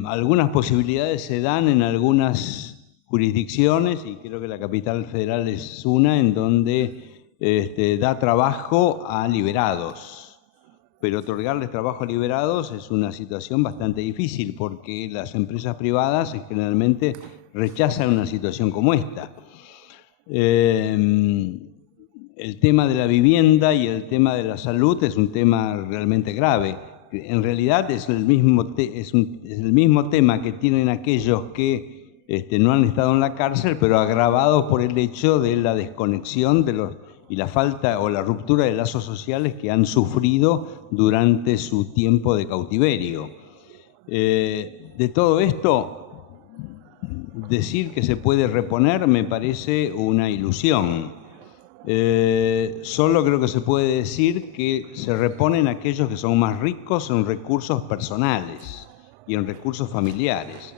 Algunas posibilidades se dan en algunas jurisdicciones, y creo que la Capital Federal es una, en donde da trabajo a liberados. Pero otorgarles trabajo a liberados es una situación bastante difícil, porque las empresas privadas generalmente rechazan una situación como esta. El tema de la vivienda y el tema de la salud es un tema realmente grave. En realidad es el mismo tema que tienen aquellos que no han estado en la cárcel, pero agravados por el hecho de la desconexión y la falta o la ruptura de lazos sociales que han sufrido durante su tiempo de cautiverio. De todo esto, decir que se puede reponer me parece una ilusión. Solo creo que se puede decir que se reponen aquellos que son más ricos en recursos personales y en recursos familiares.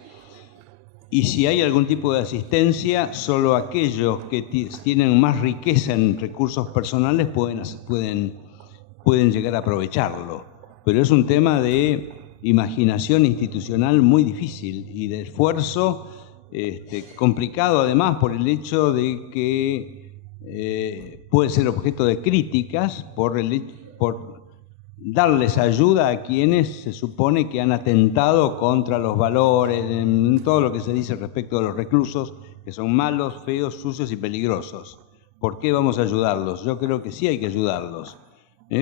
Y si hay algún tipo de asistencia, solo aquellos que tienen más riqueza en recursos personales pueden llegar a aprovecharlo. Pero es un tema de imaginación institucional muy difícil y de esfuerzo complicado además por el hecho de que puede ser objeto de críticas por darles ayuda a quienes se supone que han atentado contra los valores, en todo lo que se dice respecto de los reclusos, que son malos, feos, sucios y peligrosos. ¿Por qué vamos a ayudarlos? Yo creo que sí hay que ayudarlos,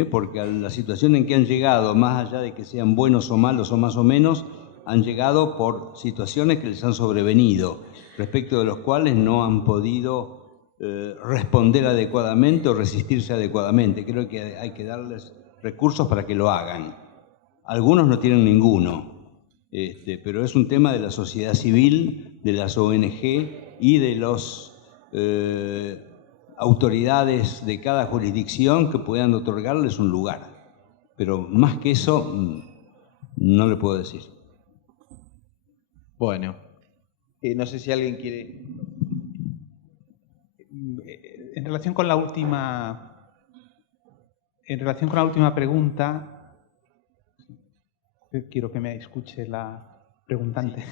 porque a la situación en que han llegado, más allá de que sean buenos o malos o más o menos, han llegado por situaciones que les han sobrevenido, respecto de los cuales no han podido responder adecuadamente o resistirse adecuadamente. Creo que hay que darles recursos para que lo hagan. Algunos no tienen ninguno, pero es un tema de la sociedad civil, de las ONG y de las autoridades de cada jurisdicción que puedan otorgarles un lugar. Pero más que eso, no le puedo decir. Bueno, no sé si alguien quiere... En relación con la última pregunta, quiero que me escuche la preguntante.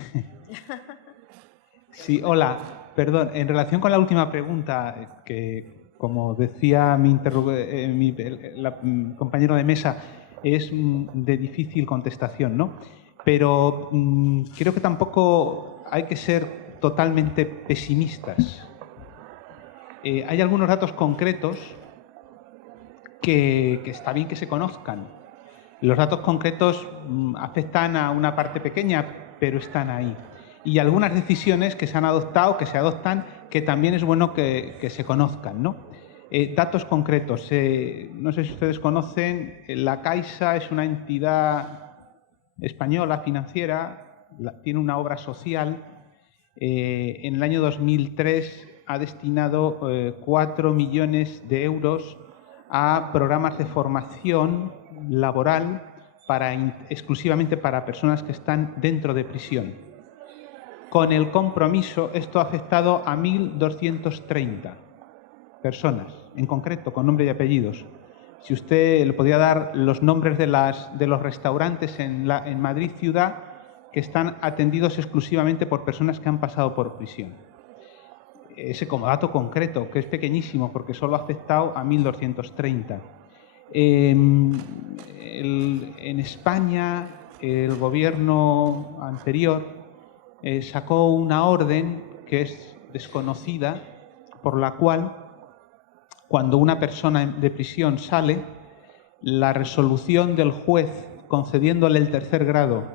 Sí, hola, perdón. En relación con la última pregunta, que como decía mi compañero de mesa, es de difícil contestación, ¿no? Pero creo que tampoco hay que ser totalmente pesimistas. Hay algunos datos concretos que está bien que se conozcan. Los datos concretos afectan a una parte pequeña, pero están ahí. y algunas decisiones que se han adoptado, que se adoptan, que también es bueno que se conozcan, ¿no? Datos concretos. No sé si ustedes conocen, la Caixa es una entidad española financiera, tiene una obra social. En el año 2003 ha destinado 4 millones de euros a programas de formación laboral exclusivamente para personas que están dentro de prisión. Con el compromiso, esto ha afectado a 1.230 personas, en concreto, con nombre y apellidos. Si usted le podía dar los nombres de los restaurantes en Madrid ciudad que están atendidos exclusivamente por personas que han pasado por prisión. Ese como dato concreto, que es pequeñísimo porque solo ha afectado a 1.230. En España, el gobierno anterior sacó una orden que es desconocida, por la cual cuando una persona de prisión sale, la resolución del juez concediéndole el tercer grado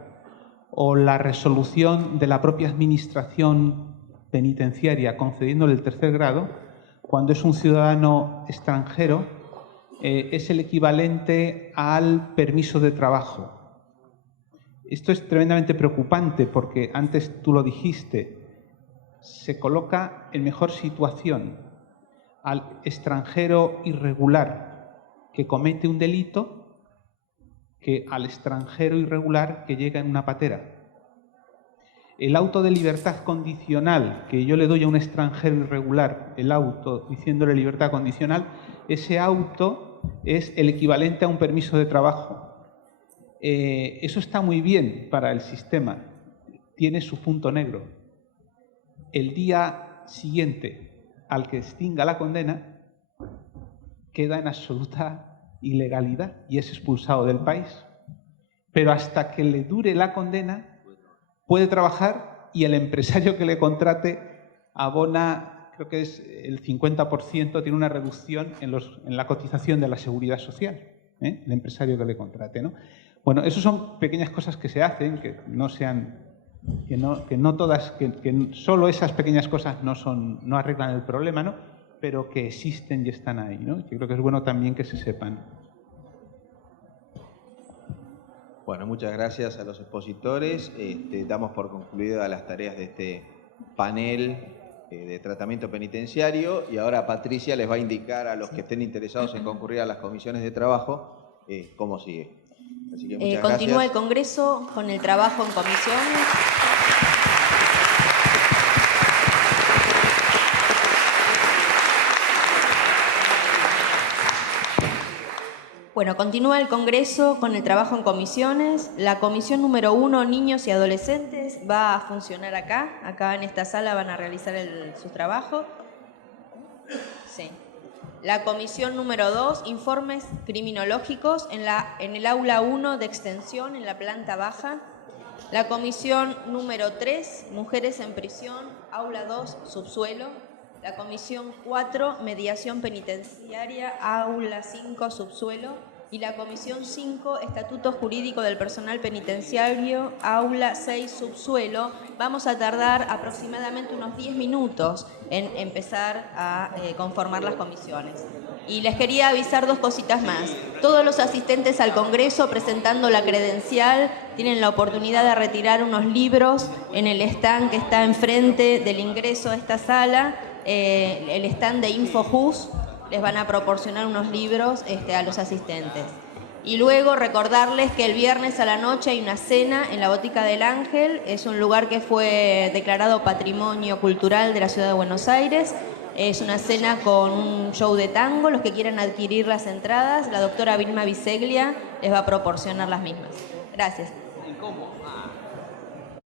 o la resolución de la propia administración penitenciaria concediéndole el tercer grado, cuando es un ciudadano extranjero, es el equivalente al permiso de trabajo. Esto es tremendamente preocupante porque, antes tú lo dijiste, se coloca en mejor situación al extranjero irregular que comete un delito que al extranjero irregular que llega en una patera. El auto de libertad condicional que yo le doy a un extranjero irregular, el auto diciéndole libertad condicional, ese auto es el equivalente a un permiso de trabajo. Eso está muy bien para el sistema, tiene su punto negro. El día siguiente al que extinga la condena, queda en absoluta ilegalidad y es expulsado del país. Pero hasta que le dure la condena, puede trabajar y el empresario que le contrate abona, creo que es el 50%, tiene una reducción en la cotización de la seguridad social, el empresario que le contrate, ¿no? Bueno, eso son pequeñas cosas que se hacen, que no sean... que solo esas pequeñas cosas no arreglan el problema, ¿no? Pero que existen y están ahí, ¿no? Yo creo que es bueno también que se sepan. Bueno, muchas gracias a los expositores. Damos por concluidas las tareas de este panel de tratamiento penitenciario y ahora Patricia les va a indicar a los que estén interesados en concurrir a las comisiones de trabajo cómo sigue. Así que muchas continúa gracias. el Congreso con el trabajo en comisiones. Bueno, continúa el Congreso con el trabajo en comisiones. La comisión número 1, niños y adolescentes, va a funcionar acá en esta sala van a realizar su trabajo. Sí. La comisión número 2, informes criminológicos en el aula 1 de extensión, en la planta baja. La comisión número 3, mujeres en prisión, aula 2, subsuelo. La comisión 4, mediación penitenciaria, aula 5, subsuelo. Y la comisión 5, estatuto jurídico del personal penitenciario, aula 6, subsuelo. Vamos a tardar aproximadamente unos 10 minutos en empezar a conformar las comisiones. Y les quería avisar dos cositas más. Todos los asistentes al Congreso presentando la credencial tienen la oportunidad de retirar unos libros en el stand que está enfrente del ingreso a esta sala. El stand de InfoJus, les van a proporcionar unos libros a los asistentes. Y luego recordarles que el viernes a la noche hay una cena en la Botica del Ángel, es un lugar que fue declarado Patrimonio Cultural de la Ciudad de Buenos Aires. Es una cena con un show de tango, los que quieran adquirir las entradas, la doctora Vilma Biseglia les va a proporcionar las mismas. Gracias. ¿Cómo?